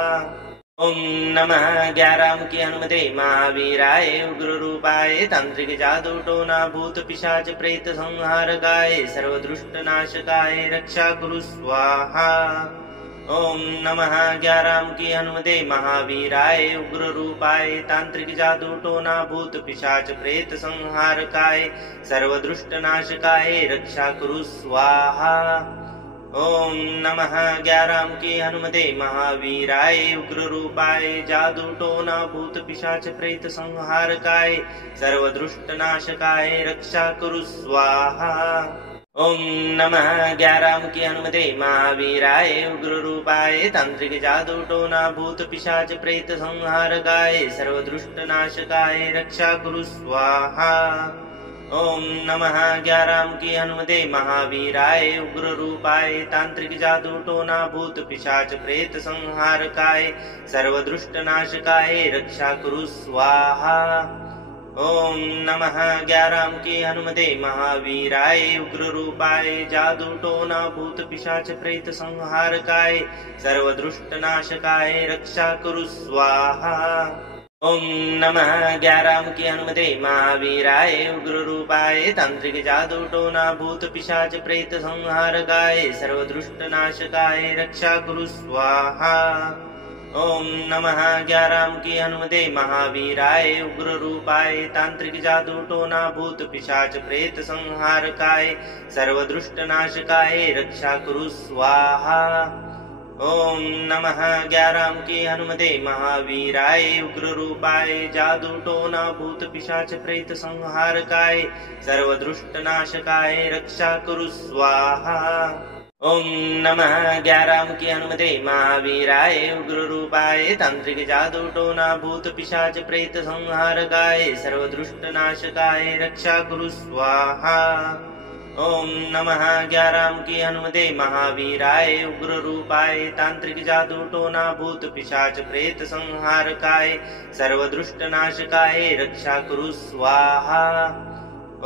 ओम नमः ग्याराम की हनुमते महावीराय उग्र रूपाय तांत्रिक जादू टोना भूत पिशाच प्रेत संहारकाय सर्वदुष्ट नाशकाय रक्षा कुरु स्वाहा। ओम नमः ग्याराम की हनुमते महावीराय उग्र रूपाय तांत्रिक जादू टोना भूत पिशाच प्रेत संहारकाय सर्वदुष्ट नाशकाय रक्षा कुरु स्वाहा। ओम नमः ग्याराम की हनुमते महावीराय उग्र रूपाय जादू टोना भूत पिशाच प्रेत संहारकाय सर्वदुष्ट नाशकाय रक्षा कुरु स्वाहा। ओम नमः ग्याराम की हनुमते महावीराय उग्र रूपाय तांत्रिक जादू टोना भूत पिशाच प्रेत संहारकाय सर्वदुष्ट नाशकाय रक्षा कुरु स्वाहा। ओम नमः ग्याराम की हनुमते महावीराय उग्र रूपाय तांत्रिक जादू टोना भूत पिशाच प्रेत संहारकाय सर्वदुष्ट नाशकाय रक्षा कुरु स्वाहा। ओम नमः ग्याराम की हनुमते महावीराय उग्र रूपाय जादू टोना भूत पिशाच प्रेत संहारकाय सर्वदुष्ट नाशकाय रक्षा कुरु स्वाहा। ओम नमः ग्याराम की हनुमते महावीराय उग्र रूपाय तांत्रिक जादू टोना भूत पिशाच प्रेत संहारकाय सर्वदुष्ट नाशकाय रक्षा कुरु स्वाहा। ओम नमः ग्याराम की हनुमते महावीराय उग्र रूपाय तांत्रिक जादू टोना भूत पिशाच प्रेत संहारकाय सर्वदुष्ट नाशकाय रक्षा कुरु स्वाहा। ओम नमः ग्याराम की हनुमते महावीराय उग्र रूपाय जादू टोना भूत पिशाच प्रेत संहारकाय सर्वदुष्ट नाशकाय रक्षा कुरु स्वाहा। ओम नमः ग्याराम की हनुमते महावीराय उग्र रूपाय तांत्रिक जादू टोना भूत पिशाच प्रेत संहारकाय सर्वदुष्ट नाशकाय रक्षा कुरु स्वाहा। ओम नमः ग्याराम की हनुमते महावीराय उग्र रूपाय तांत्रिक जादू टोना भूत पिशाच प्रेत संहारकाय सर्वदुष्ट नाशकाय रक्षा कुरु स्वाहा।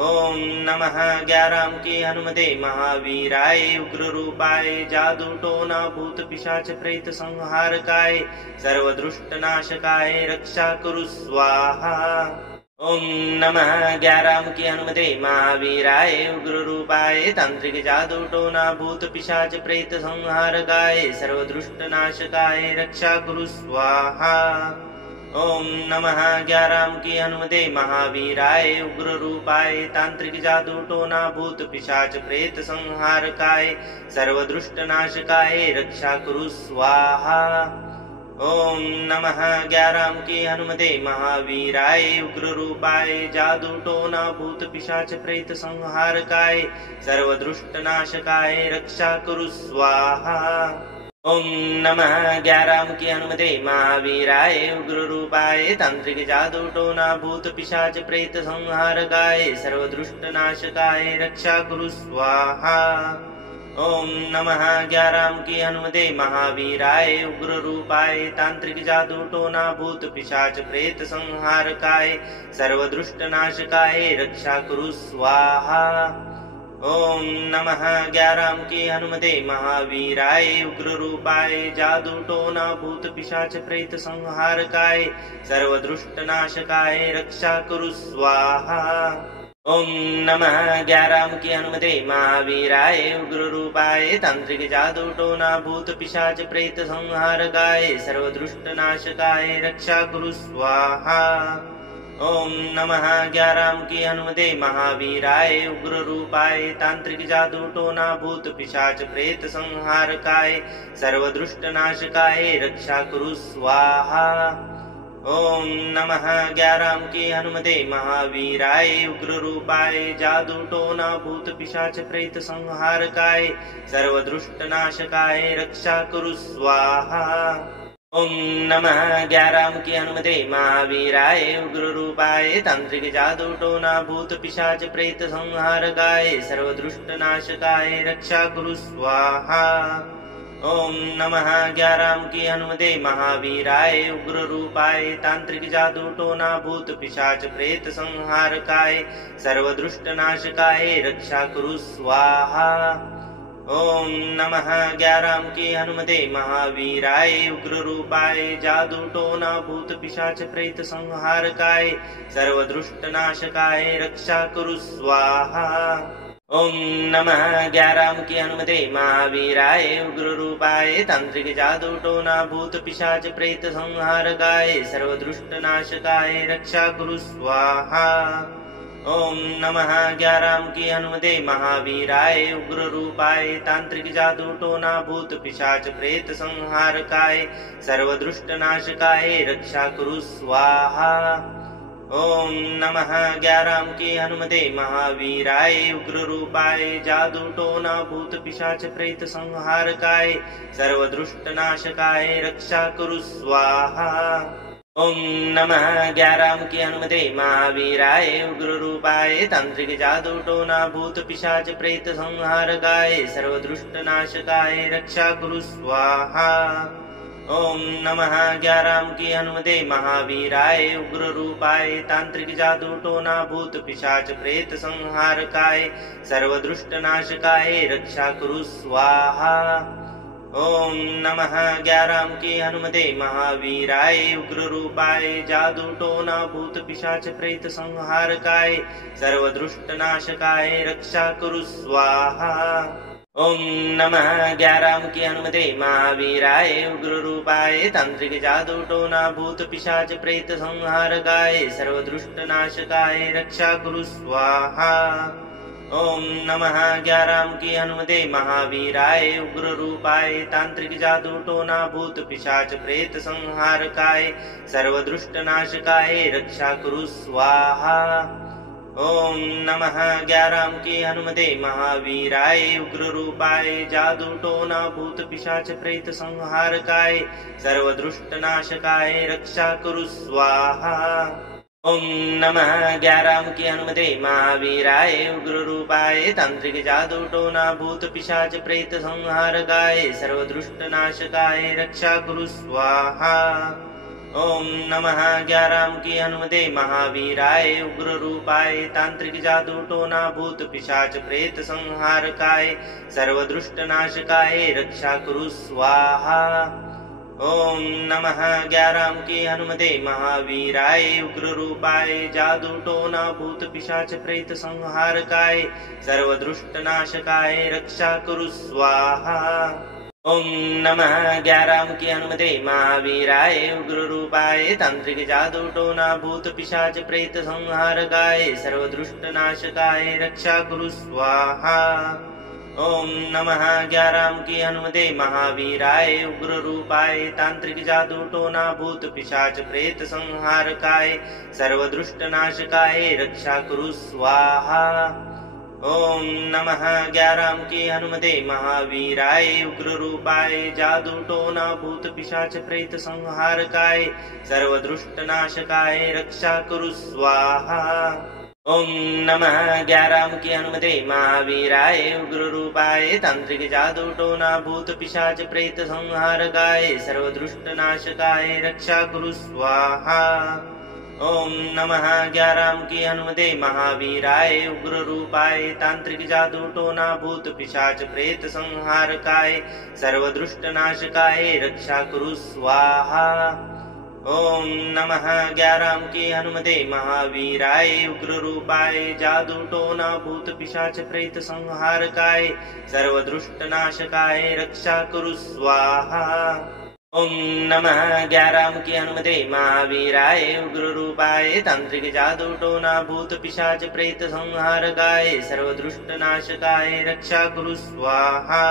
ओम नमः ग्याराम की हनुमते महावीराय उग्र रूपाय जादू टोना भूत पिशाच प्रेत संहारकाय सर्वदुष्ट नाशकाय रक्षा कुरु स्वाहा। ओम नमः ग्याराम की हनुमते महावीराय उग्र रूपाय तांत्रिक जादू टोना भूत पिशाच प्रेत संहारकाय सर्वदुष्ट नाशकाय रक्षा कुरु स्वाहा। ओम नमः ग्याराम की हनुमते महावीराय उग्र रूपाय तांत्रिक जादू टोना भूत पिशाच प्रेत संहारकाय सर्वदुष्ट नाशकाय रक्षा कुरु स्वाहा। ओम नमः ग्याराम की हनुमते महावीराय उग्र रूपाय जादू टोना भूत पिशाच प्रेत संहारकाय सर्वदुष्ट नाशकाय रक्षा कुरु स्वाहा। ओम नमः ग्याराम की हनुमते महावीराय उग्र रूपाय तांत्रिक जादू टोना भूत पिशाच प्रेत संहारकाय सर्वदुष्ट नाशकाय रक्षा कुरु स्वाहा। ओम नमः ग्याराम की हनुमते महावीराय उग्र रूपाय तांत्रिक जादू टोना भूत पिशाच प्रेत संहारकाय सर्वदुष्ट नाशकाय रक्षा कुरु स्वाहा। ओम नमः ग्याराम की हनुमते महावीराय उग्र रूपाय जादू टोना भूत पिशाच प्रेत संहारकाय सर्वदुष्ट नाशकाय रक्षा कुरु स्वाहा। ओम नमः ग्याराम की हनुमते महावीराय उग्र रूपाय तांत्रिक जादू टोना भूत पिशाच प्रेत संहारकाय सर्वदुष्ट नाशकाय रक्षा कुरु स्वाहा। ओम नमः ग्याराम की हनुमते महावीराय उग्र रूपाय तांत्रिक जादू टोना भूत पिशाच प्रेत संहारकाय सर्वदुष्ट नाशकाय रक्षा कुरु स्वाहा। ओम नमः ग्याराम की हनुमते महावीराय उग्र रूपाय जादू टोना भूत पिशाच प्रेत संहारकाय सर्वदुष्ट नाशकाय रक्षा कुरु स्वाहा। ओम नमः ग्याराम की हनुमते महावीराय उग्र रूपाय तांत्रिक जादू टोना भूत पिशाच प्रेत संहारकाय सर्वदुष्ट नाशकाय रक्षा कुरु स्वाहा। ओम नमः ग्याराम की हनुमते महावीराय उग्र रूपाय तांत्रिक जादू टोना भूत पिशाच प्रेत संहारकाय सर्वदुष्ट नाशकाय रक्षा कुरु स्वाहा। ओम नमः ग्याराम की हनुमते महावीराय उग्र रूपाय जादू टोना भूत पिशाच प्रेत संहारकाय सर्वदुष्ट नाशकाय रक्षा कुरु स्वाहा। ओम नमः ग्याराम की हनुमते महावीराय उग्र रूपाय तांत्रिक जादू टोना भूत पिशाच प्रेत संहारकाय सर्वदुष्ट नाशकाय रक्षा कुरु स्वाहा। ओम नमः ग्याराम की हनुमते महावीराय उग्र रूपाय तांत्रिक जादू टोना भूत पिशाच प्रेत संहारकाय सर्वदुष्ट नाशकाय रक्षा कुरु स्वाहा। ओम नमः ग्याराम की हनुमते महावीराय उग्र रूपाय जादू टोना भूत पिशाच प्रेत संहारकाय सर्वदुष्ट नाशकाय रक्षा कुरु स्वाहा। ओम नमः ग्याराम की हनुमते महावीराय उग्र रूपाय तांत्रिक जादू टोना भूत पिशाच प्रेत संहारकाय सर्वदुष्ट नाशकाय रक्षा कुरु स्वाहा। ओम नमः ग्याराम की हनुमते महावीराय उग्र रूपाय तांत्रिक जादू टोना भूत पिशाच प्रेत संहारकाय सर्वदुष्ट नाशकाय रक्षा कुरु स्वाहा। ओम नमः ग्याराम की हनुमते महावीराय उग्र रूपाय जादू टोना भूत पिशाच प्रेत संहारकाय सर्वदुष्ट नाशकाय रक्षा कुरु स्वाहा। ओम नमः ग्याराम की हनुमते महावीराय उग्र रूपाय तांत्रिक जादू टोना भूत पिशाच प्रेत संहारकाय सर्वदुष्ट नाशकाय रक्षा कुरु स्वाहा। ओम नमः ग्याराम की हनुमते महावीराय उग्र रूपाय तांत्रिक जादू टोना भूत पिशाच प्रेत संहारकाय सर्वदुष्ट नाशकाय रक्षा कुरु स्वाहा। ओम नमः ग्याराम की हनुमते महावीराय उग्र रूपाय जादू टोना भूत पिशाच प्रेत संहारकाय सर्वदुष्ट नाशकाय रक्षा कुरु स्वाहा। ओम नमः ग्याराम की हनुमते महावीराय उग्र रूपाय तांत्रिक जादू टोना भूत पिशाच प्रेत संहारकाय सर्वदुष्ट नाशकाय रक्षा कुरु स्वाहा। ओम नमः ग्याराम की हनुमते महावीराय उग्र रूपाय तांत्रिक जादू टोना भूत पिशाच प्रेत संहारकाय सर्वदुष्ट नाशकाय रक्षा कुरु स्वाहा। ओम नमः ग्याराम की हनुमते महावीराय उग्र रूपाय जादू टोना भूत पिशाच प्रेत संहारकाय सर्वदुष्ट नाशकाय रक्षा कुरु स्वाहा। ओम नमः ग्याराम की हनुमते महावीराय उग्र रूपाय तांत्रिक जादू टोना भूत पिशाच प्रेत संहारकाय सर्वदुष्ट नाशकाय रक्षा कुरु स्वाहा। ओम नमः ग्याराम की हनुमते महावीराय उग्र रूपाय तांत्रिक जादू टोना भूत पिशाच प्रेत संहारकाय सर्वदुष्ट नाशकाय रक्षा कुरु स्वाहा। ओम नमः ग्याराम की हनुमते महावीराय उग्र रूपाय जादू टोना भूत पिशाच प्रेत संहारकाय सर्वदुष्ट नाशकाय रक्षा कुरु स्वाहा। ओम नमः ग्याराम की हनुमते महावीराय उग्र रूपाय तांत्रिक जादू टोना भूत पिशाच प्रेत संहारकाय सर्वदुष्ट नाशकाय रक्षा कुरु स्वाहा। ओम नमः ग्याराम की हनुमते महावीराय उग्र रूपाय तांत्रिक जादू टोना भूत पिशाच प्रेत संहारकाय सर्वदुष्ट नाशकाय रक्षा कुरु स्वाहा। ओम नमः ग्याराम की हनुमते महावीराय उग्र रूपाय जादू टोना भूत पिशाच प्रेत संहारकाय सर्वदुष्ट नाशकाय रक्षा कुरु स्वाहा। ओम नमः ग्याराम की हनुमते महावीराय उग्र रूपाय तांत्रिक जादू टोना भूत पिशाच प्रेत संहारकाय सर्वदुष्ट नाशकाय रक्षा कुरु स्वाहा।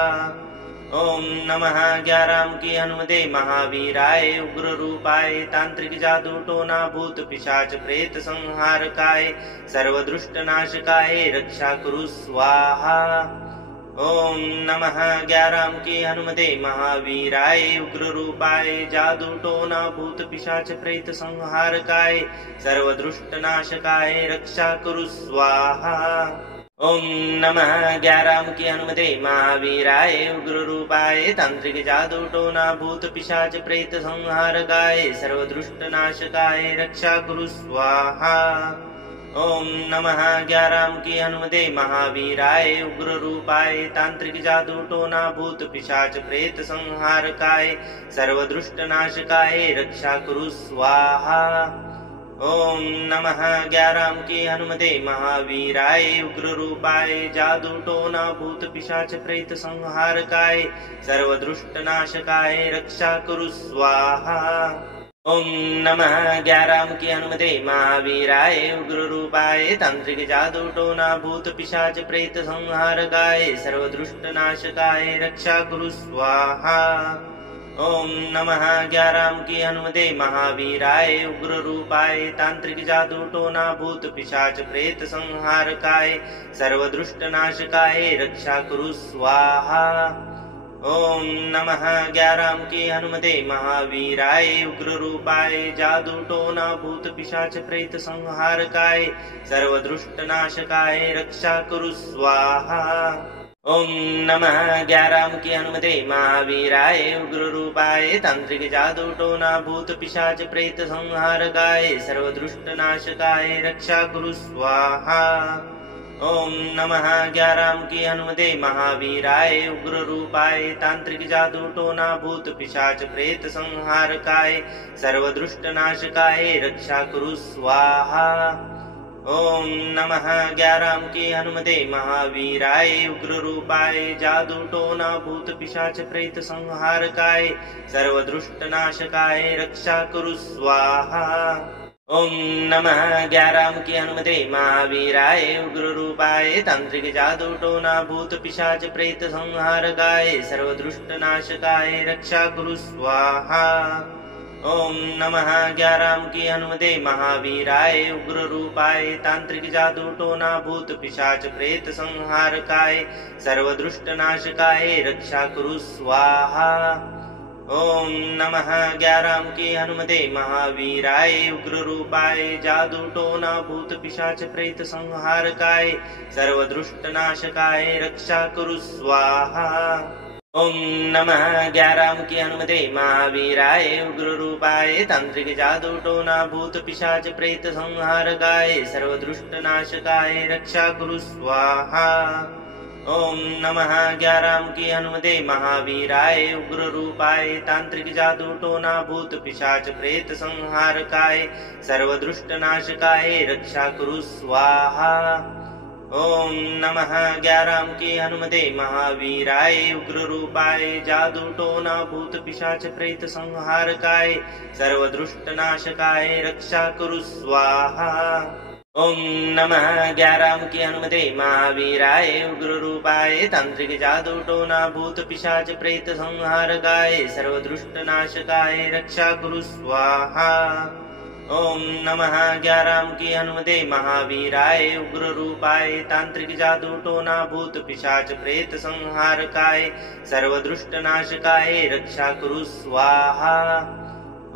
ओम नमः ग्याराम की हनुमते महावीराय उग्र रूपाय तांत्रिक जादू टोना भूत पिशाच प्रेत संहारकाय सर्वदुष्ट नाशकाय रक्षा कुरु स्वाहा। ओम नमः ग्याराम की हनुमते महावीराय उग्र रूपाय जादू टोना भूत पिशाच प्रेत संहारकाय सर्वदुष्ट नाशकाय रक्षा कुरु स्वाहा। ओम नमः ग्याराम की हनुमते महावीराय उग्र रूपाय तांत्रिक जादू टोना भूत पिशाच प्रेत संहारकाय सर्वदुष्ट नाशकाय रक्षा कुरु स्वाहा। ओम नमः ग्याराम की हनुमते महावीराय उग्र रूपाय तांत्रिक जादू टोना भूत पिशाच प्रेत संहारकाय सर्वदुष्ट नाशकाय रक्षा कुरु स्वाहा। ओम नमः ग्याराम की हनुमते महावीराय उग्र रूपाय जादू टोना भूत पिशाच प्रेत संहारकाय सर्वदुष्ट नाशकाय रक्षा कुरु स्वाहा। ओम नमः ग्याराम की हनुमते महावीराय उग्र रूपाय तांत्रिक जादू टोना भूत पिशाच प्रेत संहारकाय सर्वदुष्ट नाशकाय रक्षा कुरु स्वाहा। ओम नमः ग्याराम की हनुमते महावीराय उग्र रूपाय तांत्रिक जादू टोना भूत पिशाच प्रेत संहारकाय सर्वदुष्ट नाशकाय रक्षा कुरु स्वाहा। ओम नमः ग्याराम की हनुमते महावीराय उग्र रूपाय जादू टोना भूत पिशाच प्रेत संहारकाय सर्वदुष्ट नाशकाय रक्षा कुरु स्वाहा। ओम नमः ग्याराम की हनुमते महावीराय उग्र रूपाय तांत्रिक जादू टोना भूत पिशाच प्रेत संहारकाय सर्वदुष्ट नाशकाय रक्षा कुरु स्वाहा। ओम नमः ग्याराम की हनुमते महावीराय उग्र रूपाय तांत्रिक जादू टोना भूत पिशाच प्रेत संहारकाय सर्वदुष्ट नाशकाय रक्षा कुरु स्वाहा। ओम नमः ग्याराम की हनुमते महावीराय उग्र रूपाय जादू टोना भूत पिशाच प्रेत संहारकाय सर्वदुष्ट नाशकाय रक्षा कुरु स्वाहा। ओम नमः ग्याराम की हनुमते महावीराय उग्र रूपाय तांत्रिक जादू टोना भूत पिशाच प्रेत संहारकाय सर्वदुष्ट नाशकाय रक्षा कुरु स्वाहा। ओम नमः ग्याराम की हनुमते महावीराय उग्र रूपाय तांत्रिक जादू टोना भूत पिशाच प्रेत संहारकाय सर्वदुष्ट नाशकाय रक्षा कुरु स्वाहा। ओम नमः ग्याराम की हनुमते महावीराय उग्र रूपाय जादू टोना भूत पिशाच प्रेत संहारकाय सर्वदुष्ट नाशकाय रक्षा कुरु स्वाहा। ओम नमः ग्याराम की हनुमते महावीराय उग्र रूपाय तांत्रिक जादू टोना भूत पिशाच प्रेत संहारकाय सर्वदुष्ट नाशकाय रक्षा कुरु स्वाहा। ओम नमः ग्याराम की हनुमते महावीराय उग्र रूपाय तांत्रिक जादू टोना भूत पिशाच प्रेत संहारकाय सर्वदुष्ट नाशकाय रक्षा कुरु स्वाहा। ओम नमः ग्याराम की हनुमते महावीराय उग्र रूपाय जादू टोना भूत पिशाच प्रेत संहारकाय सर्वदुष्ट नाशकाय रक्षा कुरु स्वाहा। ओम नमः ग्याराम की हनुमते महावीराय उग्र रूपाय तांत्रिक जादू टोना भूत पिशाच प्रेत संहारकाय सर्वदुष्ट नाशकाय रक्षा कुरु स्वाहा। ओम नमः ग्याराम की हनुमते महावीराय उग्र रूपाय तांत्रिक जादू टोना भूत पिशाच प्रेत संहारकाय सर्वदुष्ट नाशकाय रक्षा कुरु स्वाहा।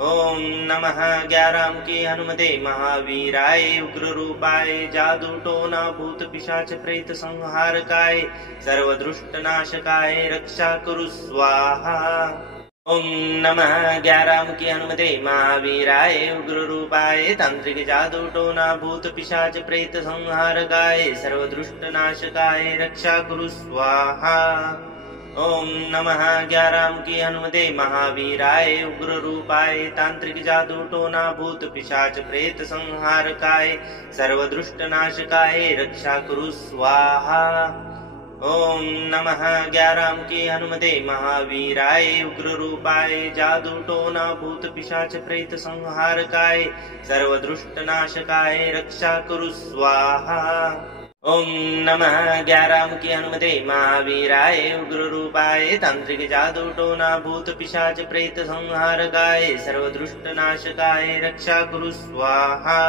ओम नमः ग्याराम की हनुमते महावीराय उग्र रूपाय जादू टोना भूत पिशाच प्रेत संहारकाय सर्वदुष्ट नाशकाय रक्षा कुरु स्वाहा। ओम नमः ग्याराम की हनुमते महावीराय उग्र रूपाय तांत्रिक जादू टोना भूत पिशाच प्रेत संहारकाय सर्वदुष्ट नाशकाय रक्षा कुरु स्वाहा। ओम नमः ग्याराम की हनुमते महावीराय उग्र रूपाय तांत्रिक जादू टोना भूत पिशाच प्रेत संहारकाय सर्वदुष्ट नाशकाय रक्षा कुरु स्वाहा। ओम नमः ग्याराम की हनुमते महावीराय उग्र रूपाय जादू टोना भूत पिशाच प्रेत संहारकाय सर्वदुष्ट नाशकाय रक्षा कुरु स्वाहा। ओम नमः ग्याराम की हनुमते महावीराय उग्र रूपाय तांत्रिक जादू टोना भूत पिशाच प्रेत संहारकाय सर्वदुष्ट नाशकाय रक्षा कुरु स्वाहा।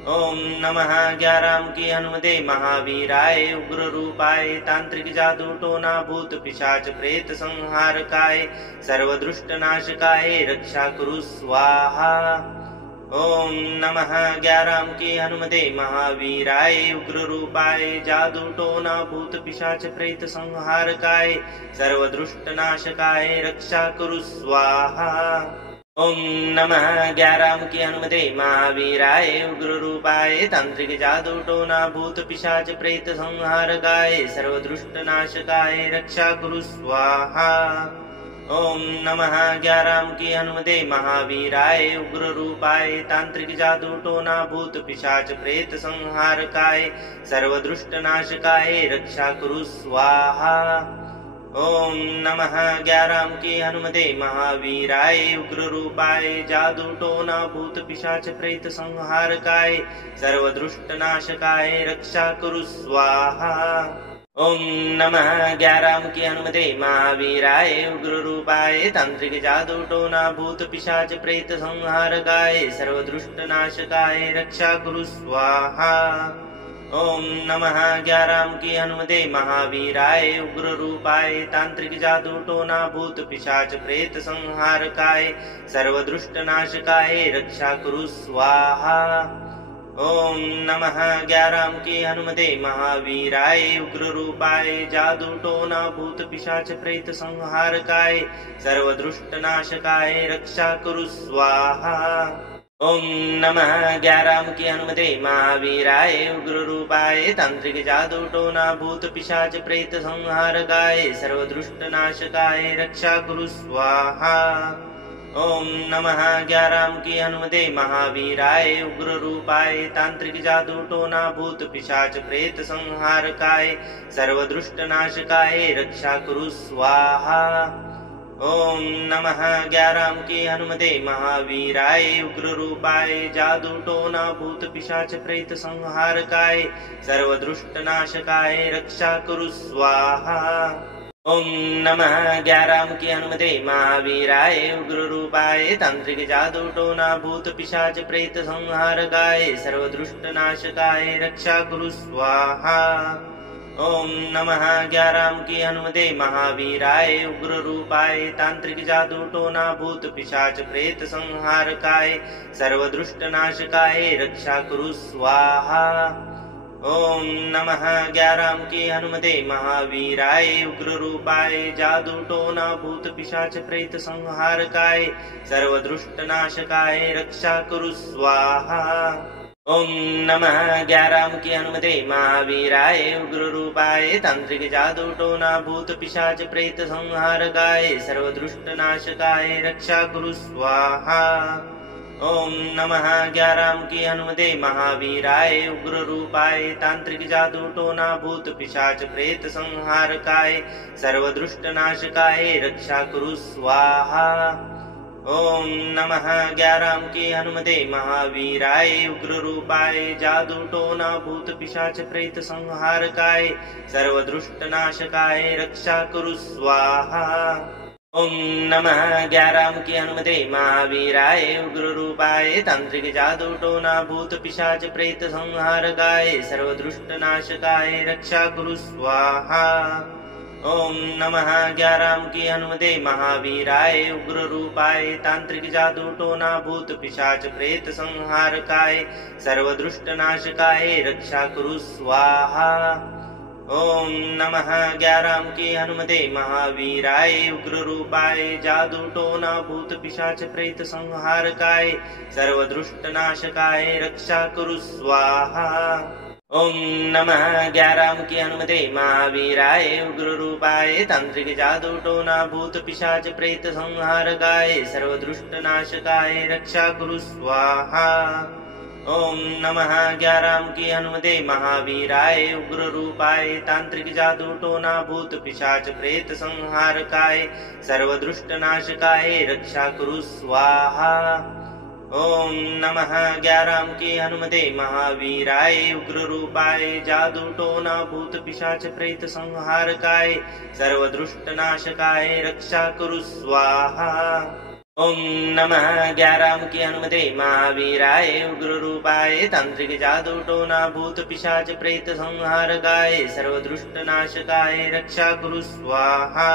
ओम नमः ग्याराम की हनुमते महावीराय उग्र रूपाय तांत्रिक जादू टोना भूत पिशाच प्रेत संहारकाय सर्वदुष्ट नाशकाय रक्षा कुरु स्वाहा। ओम नमः ग्याराम की हनुमते महावीराय उग्र रूपाय जादू टोना भूत पिशाच प्रेत संहारकाय सर्वदुष्ट नाशकाय रक्षा कुरु स्वाहा। ओम नमः ग्याराम की हनुमते महावीराय उग्र रूपाय तांत्रिक जादू टोना भूत पिशाच प्रेत संहारकाय सर्वदुष्ट नाशकाय रक्षा कुरु स्वाहा। ओम नमः ग्याराम की हनुमते महावीराय उग्र रूपाय तांत्रिक जादू टोना भूत पिशाच प्रेत संहारकाय सर्वदुष्ट नाशकाय रक्षा कुरु स्वाहा। ओम नमः ग्याराम की हनुमते महावीराय उग्र रूपाय जादू टोना भूत पिशाच प्रेत संहारकाय सर्वदुष्ट नाशकाय रक्षा कुरु स्वाहा। ओम नमः ग्याराम की हनुमते महावीराय उग्र रूपाय तांत्रिक जादू टोना भूत पिशाच प्रेत संहारकाय सर्वदुष्ट नाशकाय रक्षा कुरु स्वाहा। ओम नमः ग्याराम की हनुमते महावीराय उग्र रूपाय तांत्रिक जादू टोना भूत पिशाच प्रेत संहारकाय सर्वदुष्ट नाशकाय रक्षा कुरु स्वाहा। ओम नमः ग्याराम की हनुमते महावीराय उग्र रूपाय जादू टोना भूत पिशाच प्रेत संहारकाय सर्वदुष्ट नाशकाय रक्षा कुरु स्वाहा। ओम नमः ग्याराम की हनुमते महावीराय उग्र रूपाय तांत्रिक जादू टोना भूत पिशाच प्रेत संहारकाय सर्वदुष्ट नाशकाय रक्षा कुरु स्वाहा। ओम नमः ग्याराम की हनुमते महावीराय उग्र रूपाय तांत्रिक जादू टोना भूत पिशाच प्रेत संहारकाय सर्वदुष्ट नाशकाय रक्षा कुरु स्वाहा। ओम नमः ग्याराम की हनुमते महावीराय उग्र रूपाय जादू टोना भूत पिशाच प्रेत संहारकाय सर्वदुष्ट नाशकाय रक्षा कुरु स्वाहा। ओम नमः ग्याराम की हनुमते महावीराय उग्र रूपाय तांत्रिक जादू टोना भूत पिशाच प्रेत संहारकाय सर्वदुष्ट नाशकाय रक्षा कुरु स्वाहा। ओम नमः ग्याराम की हनुमते महावीराय उग्र रूपाय तांत्रिक जादू टोना भूत पिशाच प्रेत संहारकाय सर्वदुष्ट नाशकाय रक्षा कुरु स्वाहा। ओम नमः ग्याराम की हनुमते महावीराय उग्र रूपाय जादू टोना भूत पिशाच प्रेत संहारकाय सर्वदुष्ट नाशकाय रक्षा कुरु स्वाहा। ओम नमः ग्याराम की हनुमते महावीराय उग्र रूपाय तांत्रिक जादू टोना भूत पिशाच प्रेत संहारकाय सर्वदुष्ट नाशकाय रक्षा कुरु स्वाहा। ओम नमः ग्याराम की हनुमते महावीराय उग्र रूपाय तांत्रिक जादू टोना भूत पिशाच प्रेत संहारकाय सर्वदुष्ट नाशकाय रक्षा कुरु स्वाहा। ओम नमः ग्याराम की हनुमते महावीराय उग्र रूपाय जादू टोना भूत पिशाच प्रेत संहारकाय सर्वदुष्ट नाशकाय रक्षा कुरु स्वाहा। ओम नमः ग्याराम की हनुमते महावीराय उग्र रूपाय तांत्रिक जादू टोना भूत पिशाच प्रेत संहारकाय सर्वदुष्ट नाशकाय रक्षा कुरु स्वाहा। ओम नमः ग्याराम की हनुमते महावीराय उग्र रूपाय तांत्रिक जादू टोना भूत पिशाच प्रेत संहारकाय सर्वदुष्ट नाशकाय रक्षा कुरु स्वाहा। ओम नमः ग्याराम की हनुमते महावीराय उग्र रूपाय जादू टोना भूत पिशाच प्रेत संहारकाय सर्वदुष्ट नाशकाय रक्षा कुरु स्वाहा। ओम नमः ग्याराम की हनुमते महावीराय उग्र रूपाय तांत्रिक जादू टोना भूत पिशाच प्रेत संहारकाय सर्वदुष्ट नाशकाय रक्षा कुरु स्वाहा। ओम नमः ग्याराम की हनुमते महावीराय उग्र रूपाय तांत्रिक जादू टोना भूत पिशाच प्रेत संहारकाय सर्वदुष्ट नाशकाय रक्षा कुरु स्वाहा। ओम नमः ग्याराम की हनुमते महावीराय उग्र रूपाय जादू टोना भूत पिशाच प्रेत संहारकाय सर्वदुष्ट नाशकाय रक्षा कुरु स्वाहा। ओम नमः ग्याराम की हनुमते महावीराय उग्र रूपाय तांत्रिक जादू टोना भूत पिशाच प्रेत संहारकाय सर्वदुष्ट नाशकाय रक्षा कुरु स्वाहा।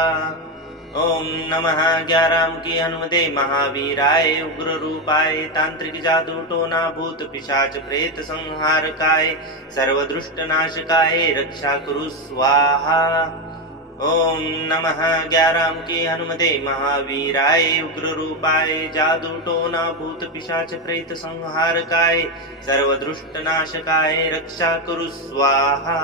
ओम नमः ग्याराम की हनुमते महावीराय उग्र रूपाय तांत्रिक जादू टोना भूत पिशाच प्रेत संहारकाय सर्वदुष्ट नाशकाय रक्षा कुरु स्वाहा। ओम नमः ग्याराम की हनुमते महावीराय उग्र रूपाय जादू टोना भूत पिशाच प्रेत संहारकाय सर्वदुष्ट नाशकाय रक्षा कुरु स्वाहा।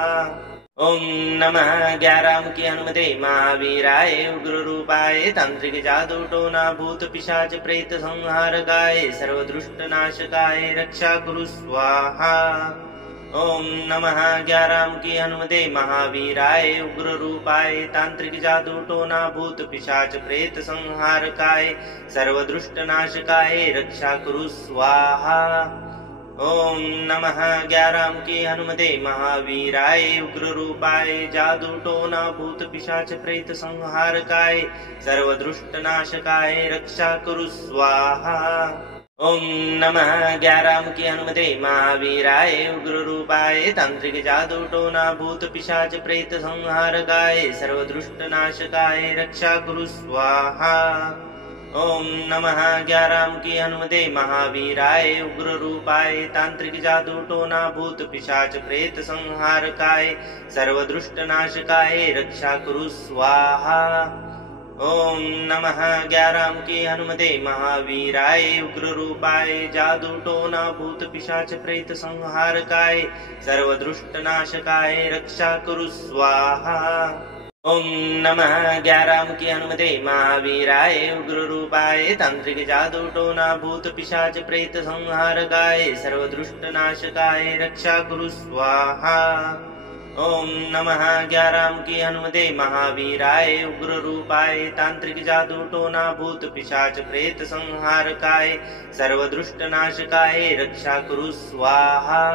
ओम नमः ग्याराम की हनुमते महावीराय उग्र रूपाय तांत्रिक जादू टोना भूत पिशाच प्रेत संहारकाय सर्वदुष्ट नाशकाय रक्षा कुरु स्वाहा। ओम नमः ग्याराम की हनुमते महावीराय उग्र रूपाय तांत्रिक जादू टोना भूत पिशाच प्रेत संहारकाय सर्वदुष्ट नाशकाय रक्षा कुरु स्वाहा। ओम नमः ग्याराम की हनुमते महावीराय उग्र रूपाय जादू टोना भूत पिशाच प्रेत संहारकाय सर्वदुष्ट नाशकाय रक्षा कुरु स्वाहा। ओम नमः ग्याराम की हनुमते महावीराय उग्र रूपाय तांत्रिक जादू टोना भूत पिशाच प्रेत संहारकाय सर्वदुष्ट नाशकाय रक्षा कुरु स्वाहा। ओम नमः ग्याराम की हनुमते महावीराय उग्र रूपाय तांत्रिक जादू टोना भूत पिशाच प्रेत संहारकाय सर्वदुष्ट नाशकाय रक्षा कुरु स्वाहा। ओम नमः ग्याराम की हनुमते महावीराय उग्र रूपाय जादू टोना भूत पिशाच प्रेत संहारकाय सर्वदुष्ट नाशकाय रक्षा कुरु स्वाहा। ओम नमः ग्याराम की हनुमते महावीराय उग्र रूपाय तांत्रिक जादू टोना भूत पिशाच प्रेत संहारकाय सर्वदुष्ट नाशकाय रक्षा कुरु स्वाहा। ओम नमः ग्याराम की हनुमते महावीराय उग्र रूपाय तांत्रिक जादू टोना भूत पिशाच प्रेत संहारकाय सर्वदुष्ट नाशकाय रक्षा कुरु स्वाहा।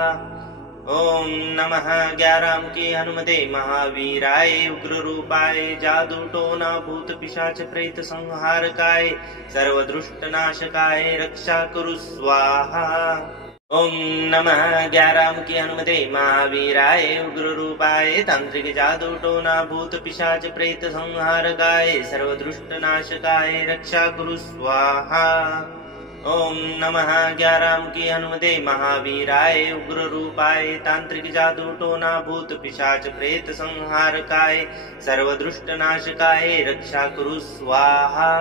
ओम नमः ग्याराम की हनुमते महावीराय उग्र रूपाय जादू टोना भूत पिशाच प्रेत संहारकाय सर्वदुष्ट नाशकाय रक्षा कुरु स्वाहा। ओम नमः ग्याराम की हनुमते महावीराय उग्र रूपाय तांत्रिक जादू टोना भूत पिशाच प्रेत संहारकाय सर्वदुष्ट नाशकाय रक्षा कुरु स्वाहा। ओम नमः ग्याराम की हनुमते महावीराय उग्र रूपाय तांत्रिक जादू टोना भूत पिशाच प्रेत संहारकाय सर्वदुष्ट नाशकाय रक्षा कुरु स्वाहा।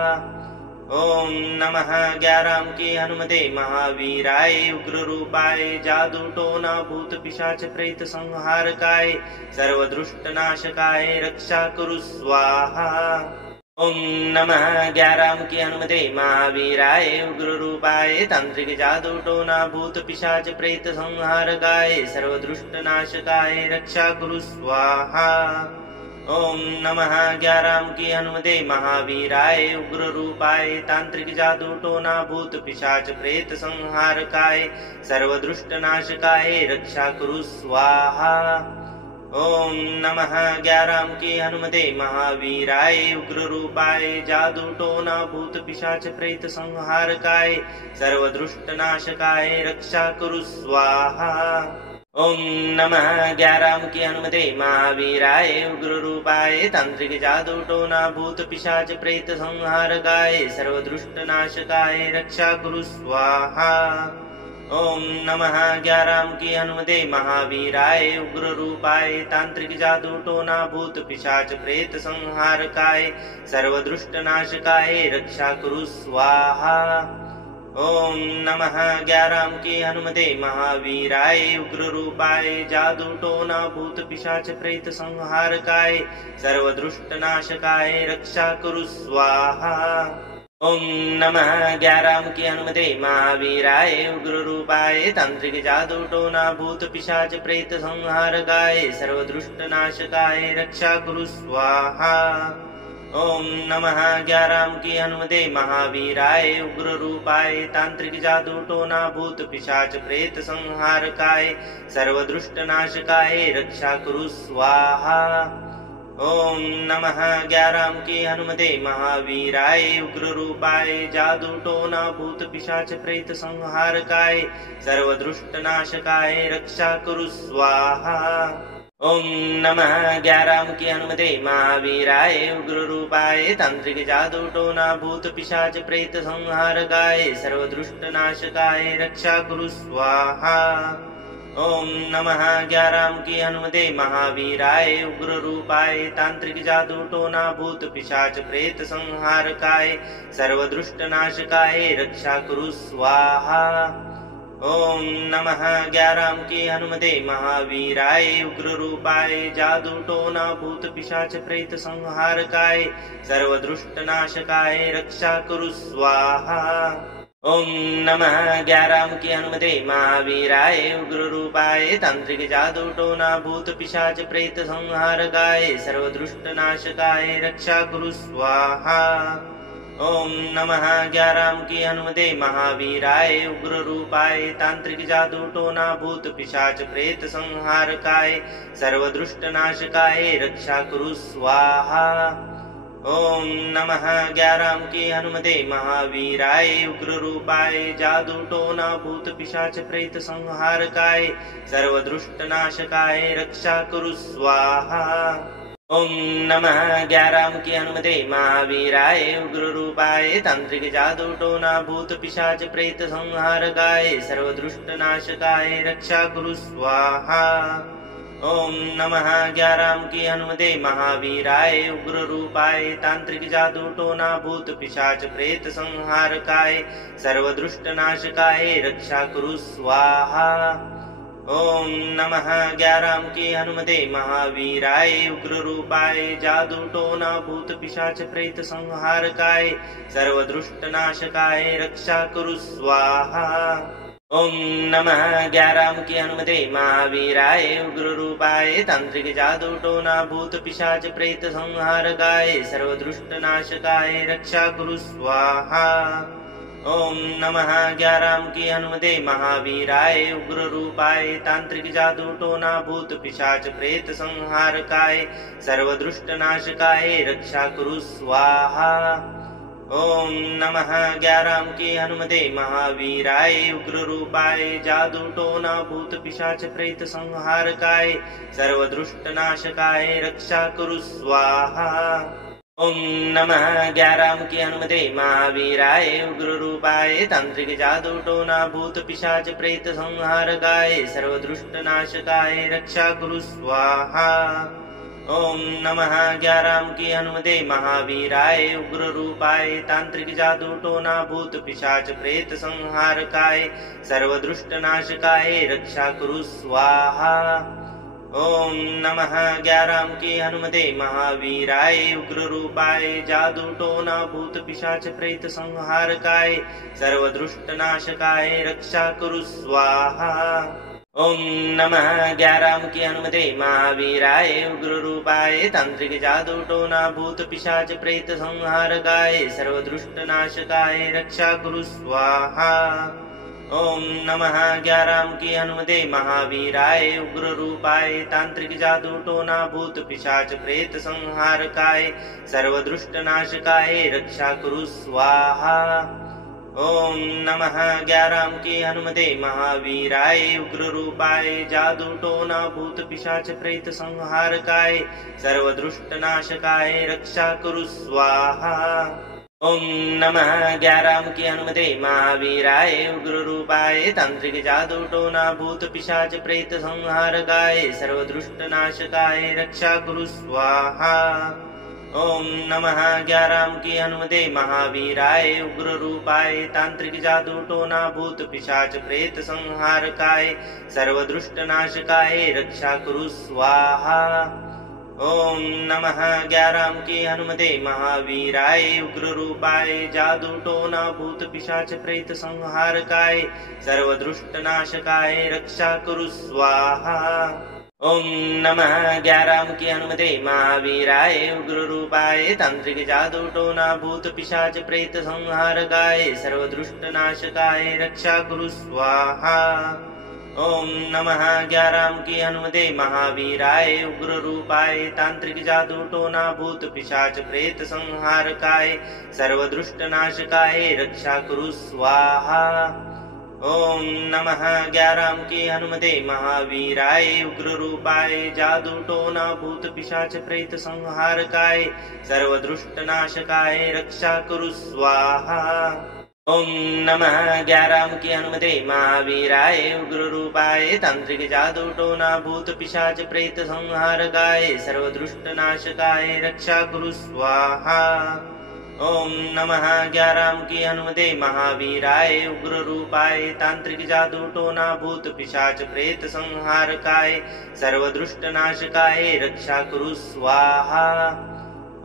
ओम नमः ग्याराम की हनुमते महावीराय उग्र रूपाय जादू टोना भूत पिशाच प्रेत संहारकाय सर्वदुष्ट नाशकाय रक्षा कुरु स्वाहा। ओम नमः ग्याराम की हनुमते महावीराय उग्र रूपाय तांत्रिक जादू टोना भूत पिशाच प्रेत संहारकाय सर्वदुष्ट नाशकाय रक्षा कुरु स्वाहा। ओम नमः ग्याराम की हनुमते महावीराय उग्र रूपाय तांत्रिक जादू टोना भूत पिशाच प्रेत संहारकाय सर्वदुष्ट नाशकाय रक्षा कुरु स्वाहा। ओम नमः ग्याराम की हनुमते महावीराय उग्र रूपाय जादू टोना भूत पिशाच प्रेत संहारकाय सर्वदुष्ट नाशकाय रक्षा कुरु स्वाहा। ओम नमः ग्याराम की हनुमते महावीराय उग्र रूपाय तांत्रिक जादू टोना भूत पिशाच प्रेत संहारकाय सर्वदुष्ट नाशकाय रक्षा कुरु स्वाहा। ओम नमः ग्याराम की हनुमते महावीराय उग्र रूपाय तांत्रिक जादू टोना भूत पिशाच प्रेत संहारकाय सर्वदुष्ट नाशकाय रक्षा कुरु स्वाहा। ओम नमः ग्याराम की हनुमते महावीराय उग्र रूपाय जादू टोना भूत पिशाच प्रेत संहारकाय सर्वदुष्ट नाशकाय रक्षा कुरु स्वाहा। ओम नमः ग्याराम की हनुमते महावीराय उग्र रूपाय तांत्रिक जादू टोना भूत पिशाच प्रेत संहारकाय सर्वदुष्ट नाशकाय रक्षा कुरु स्वाहा। ओम नमः ग्याराम की हनुमते महावीराय उग्र रूपाय तांत्रिक जादू टोना भूत पिशाच प्रेत संहारकाय सर्वदुष्ट नाशकाय रक्षा कुरु स्वाहा। ओम नमः 11 की हनुमते महावीराय उग्र रूपाय जादू टोना भूत पिशाच प्रेत संहारकाय सर्वदुष्ट नाशकाय रक्षा कुरु स्वाहा। ओम नमः 11 की हनुमते महावीराय उग्र रूपाय तांत्रिक जादू टोना भूत पिशाच प्रेत संहारकाय सर्वदुष्ट नाशकाय रक्षा कुरु स्वाहा। ओम नमः 11 की हनुमते महावीराय उग्र रूपाय तांत्रिक जादू टोना भूत पिशाच प्रेत संहारकाय सर्वदुष्ट नाशकाय रक्षा कुरु स्वाहा। ओम नमः 11 की हनुमते महावीराय उग्र रूपाय जादू टोना भूत पिशाच प्रेत संहारकाय सर्वदुष्ट नाशकाय रक्षा कुरु स्वाहा। ओम नमः 11 की हनुमते महावीराय उग्र रूपाय तांत्रिक जादू टोना भूत पिशाच प्रेत संहारकाय सर्वदुष्ट नाशकाय रक्षा कुरु स्वाहा। ओम नमः 11 की हनुमते महावीराय उग्र रूपाय तांत्रिक जादू टोना भूत पिशाच प्रेत संहारकाय सर्वदुष्ट नाशकाय रक्षा कुरु स्वाहा। ओम नमः 11 की हनुमते महावीराय उग्र रूपाय जादू टोना भूत पिशाच प्रेत संहारकाय सर्वदुष्ट नाशकाय रक्षा कुरु स्वाहा। ओम नमः 11 की हनुमते महावीराय उग्र रूपाय तांत्रिक जादू टोना भूत पिशाच प्रेत संहारकाय सर्वदुष्ट नाशकाय रक्षा कुरु स्वाहा। ओम नमः 11 की हनुमते महावीराय उग्र रूपाय तांत्रिक जादू टोना भूत पिशाच प्रेत संहारकाय सर्वदुष्ट नाशकाय रक्षा कुरु स्वाहा। ओम नमः 11 की हनुमते महावीराय उग्र रूपाय जादू टोना भूत पिशाच प्रेत संहारकाय सर्वदुष्ट नाशकाय रक्षा कुरु स्वाहा। ओम नमः 11 की हनुमते महावीराय उग्र रूपाय तांत्रिक जादू टोना भूत पिशाच प्रेत संहारकाय सर्वदुष्ट नाशकाय रक्षा कुरु स्वाहा। ओम नमः 11 की हनुमते महावीराय उग्र रूपाय तांत्रिक जादू टोना भूत पिशाच प्रेत संहारकाय सर्वदुष्ट नाशकाय रक्षा कुरु स्वाहा। ओम नमः 11 की हनुमते महावीराय उग्र रूपाय जादू टोना भूत पिशाच प्रेत संहारकाय सर्वदुष्ट नाशकाय रक्षा कुरु स्वाहा। ओम नमः 11 की हनुमते महावीराय उग्र रूपाय तांत्रिक जादू टोना भूत पिशाच प्रेत संहारकाय सर्वदुष्ट नाशकाय रक्षा कुरु स्वाहा। ओम नमः 11 की हनुमते महावीराय उग्र रूपाय तांत्रिक जादू टोना भूत पिशाच प्रेत संहारकाय सर्वदुष्ट नाशकाय रक्षा कुरु स्वाहा। ओम नमः 11 की हनुमते महावीराय उग्र रूपाय जादू टोना भूत पिशाच प्रेत संहारकाय सर्वदुष्ट नाशकाय रक्षा कुरु स्वाहा। ओम नमः 11 की हनुमते महावीराय उग्र रूपाय तांत्रिक जादू टोना भूत पिशाच प्रेत संहारकाय सर्वदुष्ट नाशकाय रक्षा कुरु स्वाहा। ओम नमः 11 की हनुमते महावीराय उग्र रूपाय तांत्रिक जादू टोना भूत पिशाच प्रेत संहारकाय सर्वदुष्ट नाशकाय रक्षा कुरु स्वाहा। ओम नमः 11 की हनुमते महावीराय उग्र रूपाय जादू टोना भूत पिशाच प्रेत संहारकाय सर्वदुष्ट नाशकाय रक्षा कुरु स्वाहा। ओम नमः 11 की हनुमते महावीराय उग्र रूपाय तांत्रिक जादू टोना भूत पिशाच प्रेत संहारकाय सर्वदुष्ट नाशकाय रक्षा कुरु स्वाहा। ओम नमः 11 की हनुमते महावीराय उग्र रूपाय तांत्रिक जादू टोना भूत पिशाच प्रेत संहारकाय सर्वदुष्ट नाशकाय रक्षा कुरु स्वाहा। ओम नमः 11 की हनुमते महावीराय उग्र रूपाय जादू टोना भूत पिशाच प्रेत संहारकाय सर्वदुष्ट नाशकाय रक्षा कुरु स्वाहा। ओम नमः 11 की हनुमते महावीराय उग्र रूपाय तांत्रिक जादू टोना भूत पिशाच प्रेत संहारकाय सर्वदुष्ट नाशकाय रक्षा कुरु स्वाहा। ओम नमः ग्याराम की हनुमते महावीराय उग्र रूपाय तांत्रिक जादू टोना भूत पिशाच प्रेत संहारकाय सर्वदुष्ट नाशकाय रक्षा कुरु स्वाहा। ओम नमः ग्याराम की हनुमते महावीराय उग्र रूपाय जादू टोना भूत पिशाच प्रेत संहारकाय सर्वदुष्ट नाशकाय रक्षा कुरु स्वाहा। ओम नमः ग्याराम की हनुमते महावीराय उग्र रूपाय तांत्रिक जादू टोना भूत पिशाच प्रेत संहारकाय सर्वदुष्ट नाशकाय रक्षा कुरु स्वाहा। ओम नमः ग्याराम की हनुमते महावीराय उग्र रूपाय तांत्रिक जादू टोना भूत पिशाच प्रेत संहारकाय सर्वदुष्ट नाशकाय रक्षा कुरु स्वाहा।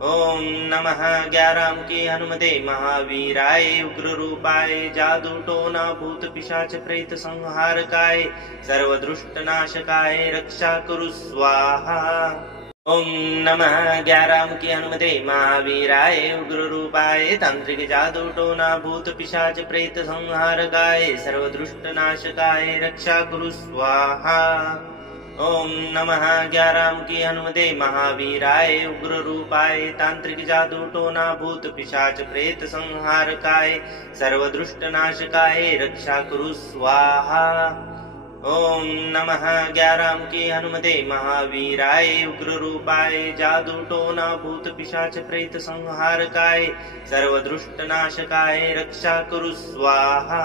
ओम नमः ग्याराम की हनुमते महावीराय उग्र रूपाय जादू टोना भूत पिशाच प्रेत संहारकाय सर्वदुष्ट नाशकाय रक्षा कुरु स्वाहा। ओम नमः ग्याराम की हनुमते महावीराय उग्र रूपाय तांत्रिक जादू टोना भूत पिशाच प्रेत संहारकाय सर्वदुष्ट नाशकाय रक्षा कुरु स्वाहा। ओम नमः ग्याराम की हनुमते महावीराय उग्र रूपाय तांत्रिक जादू टोना भूत पिशाच प्रेत संहारकाय सर्वदुष्ट नाशकाय रक्षा कुरु स्वाहा। ओम नमः ग्याराम की हनुमते महावीराय उग्र रूपाय जादू टोना भूत पिशाच प्रेत संहारकाय सर्वदुष्ट नाशकाय रक्षा कुरु स्वाहा।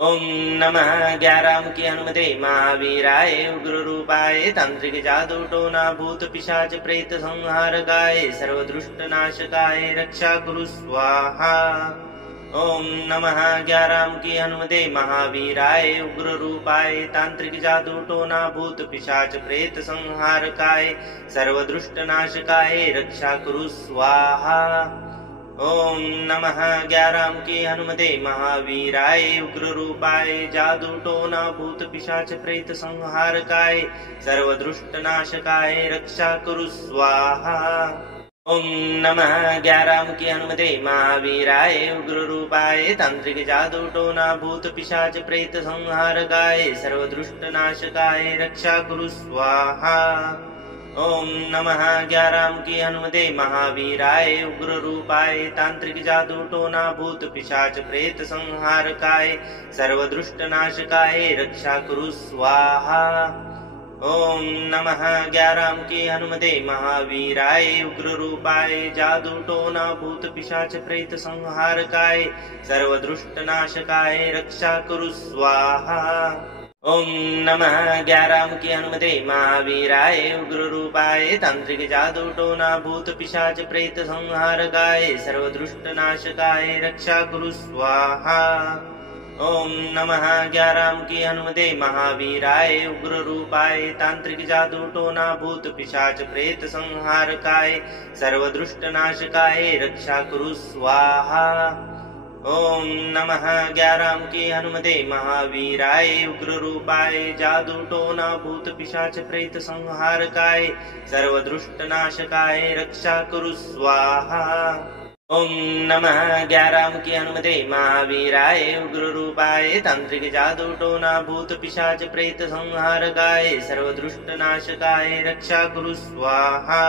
ओम नमः ग्याराम की हनुमते महावीराय उग्र रूपाय तांत्रिक जादू टोना भूत पिशाच प्रेत संहारकाय सर्वदुष्ट नाशकाय रक्षा कुरु स्वाहा। ओम नमः ग्याराम की हनुमते महावीराय उग्र रूपाय तांत्रिक जादू टोना भूत पिशाच प्रेत संहारकाय सर्वदुष्ट नाशकाय रक्षा कुरु स्वाहा। ओम नमः ग्याराम की हनुमते महावीराय उग्र रूपाय जादू टोना भूत पिशाच प्रेत संहारकाय सर्वदुष्ट नाशकाय रक्षा कुरु स्वाहा। ओम नमः ग्याराम की हनुमते महावीराय उग्र रूपाय तांत्रिक जादू टोना भूत पिशाच प्रेत संहारकाय सर्वदुष्ट नाशकाय रक्षा कुरु स्वाहा। ओम नमः ग्याराम की हनुमते महावीराय उग्र रूपाय तांत्रिक जादू टोना भूत पिशाच प्रेत संहारकाय सर्वदुष्ट नाशकाय रक्षा कुरु स्वाहा। ओम नमः ग्याराम की हनुमते महावीराय उग्र रूपाय जादू टोना भूत पिशाच प्रेत संहारकाय सर्वदुष्ट नाशकाय रक्षा कुरु स्वाहा। ओम नमः ग्याराम की हनुमते महावीराय उग्र रूपाय तांत्रिक जादू टोना भूत पिशाच प्रेत संहारकाय सर्वदुष्ट नाशकाय रक्षा कुरु स्वाहा। ओम नमः ग्याराम की हनुमते महावीराय उग्र रूपाय तांत्रिक जादू टोना भूत पिशाच प्रेत संहारकाय सर्वदुष्ट नाशकाय रक्षा कुरु स्वाहा। ओम नमः ग्याराम की हनुमते महावीराय उग्र रूपाय जादू टोना भूत पिशाच प्रेत संहारकाय सर्वदुष्ट नाशकाय रक्षा कुरु स्वाहा। ओम नमः ग्याराम की हनुमते महावीराय उग्र रूपाय तांत्रिक जादू टोना भूत पिशाच प्रेत संहारकाय सर्वदुष्ट नाशकाय रक्षा कुरु स्वाहा।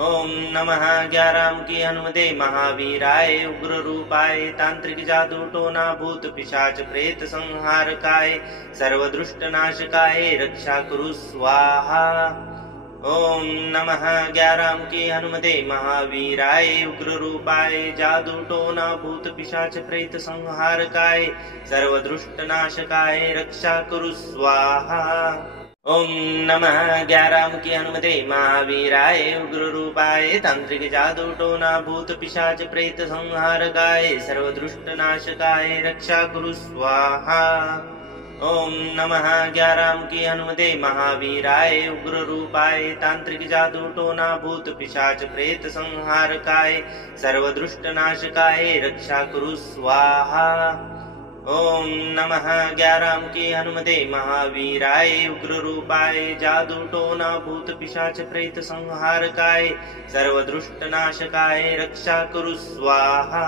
ओम नमः ग्याराम की हनुमते महावीराय उग्र रूपाय तांत्रिक जादू टोना भूत पिशाच प्रेत संहारकाय सर्वदुष्ट नाशकाय रक्षा कुरु स्वाहा। ओम नमः ग्याराम की हनुमते महावीराय उग्र रूपाय जादू टोना भूत पिशाच प्रेत संहारकाय सर्वदुष्ट नाशकाय रक्षा कुरु स्वाहा। ओम नमः ग्याराम की हनुमते महावीराय उग्र रूपाय तांत्रिक जादू टोना भूत पिशाच प्रेत संहारकाय सर्वदुष्ट नाशकाय रक्षा कुरु स्वाहा। ओम नमः ग्याराम की हनुमते महावीराय उग्र रूपाय तांत्रिक जादू टोना भूत पिशाच प्रेत संहारकाय सर्वदुष्ट नाशकाय रक्षा कुरु स्वाहा। ओम नमः ग्याराम की हनुमते महावीराय उग्र रूपाय जादू टोना भूत पिशाच प्रेत संहारकाय सर्वदुष्ट नाशकाय रक्षा कुरु स्वाहा।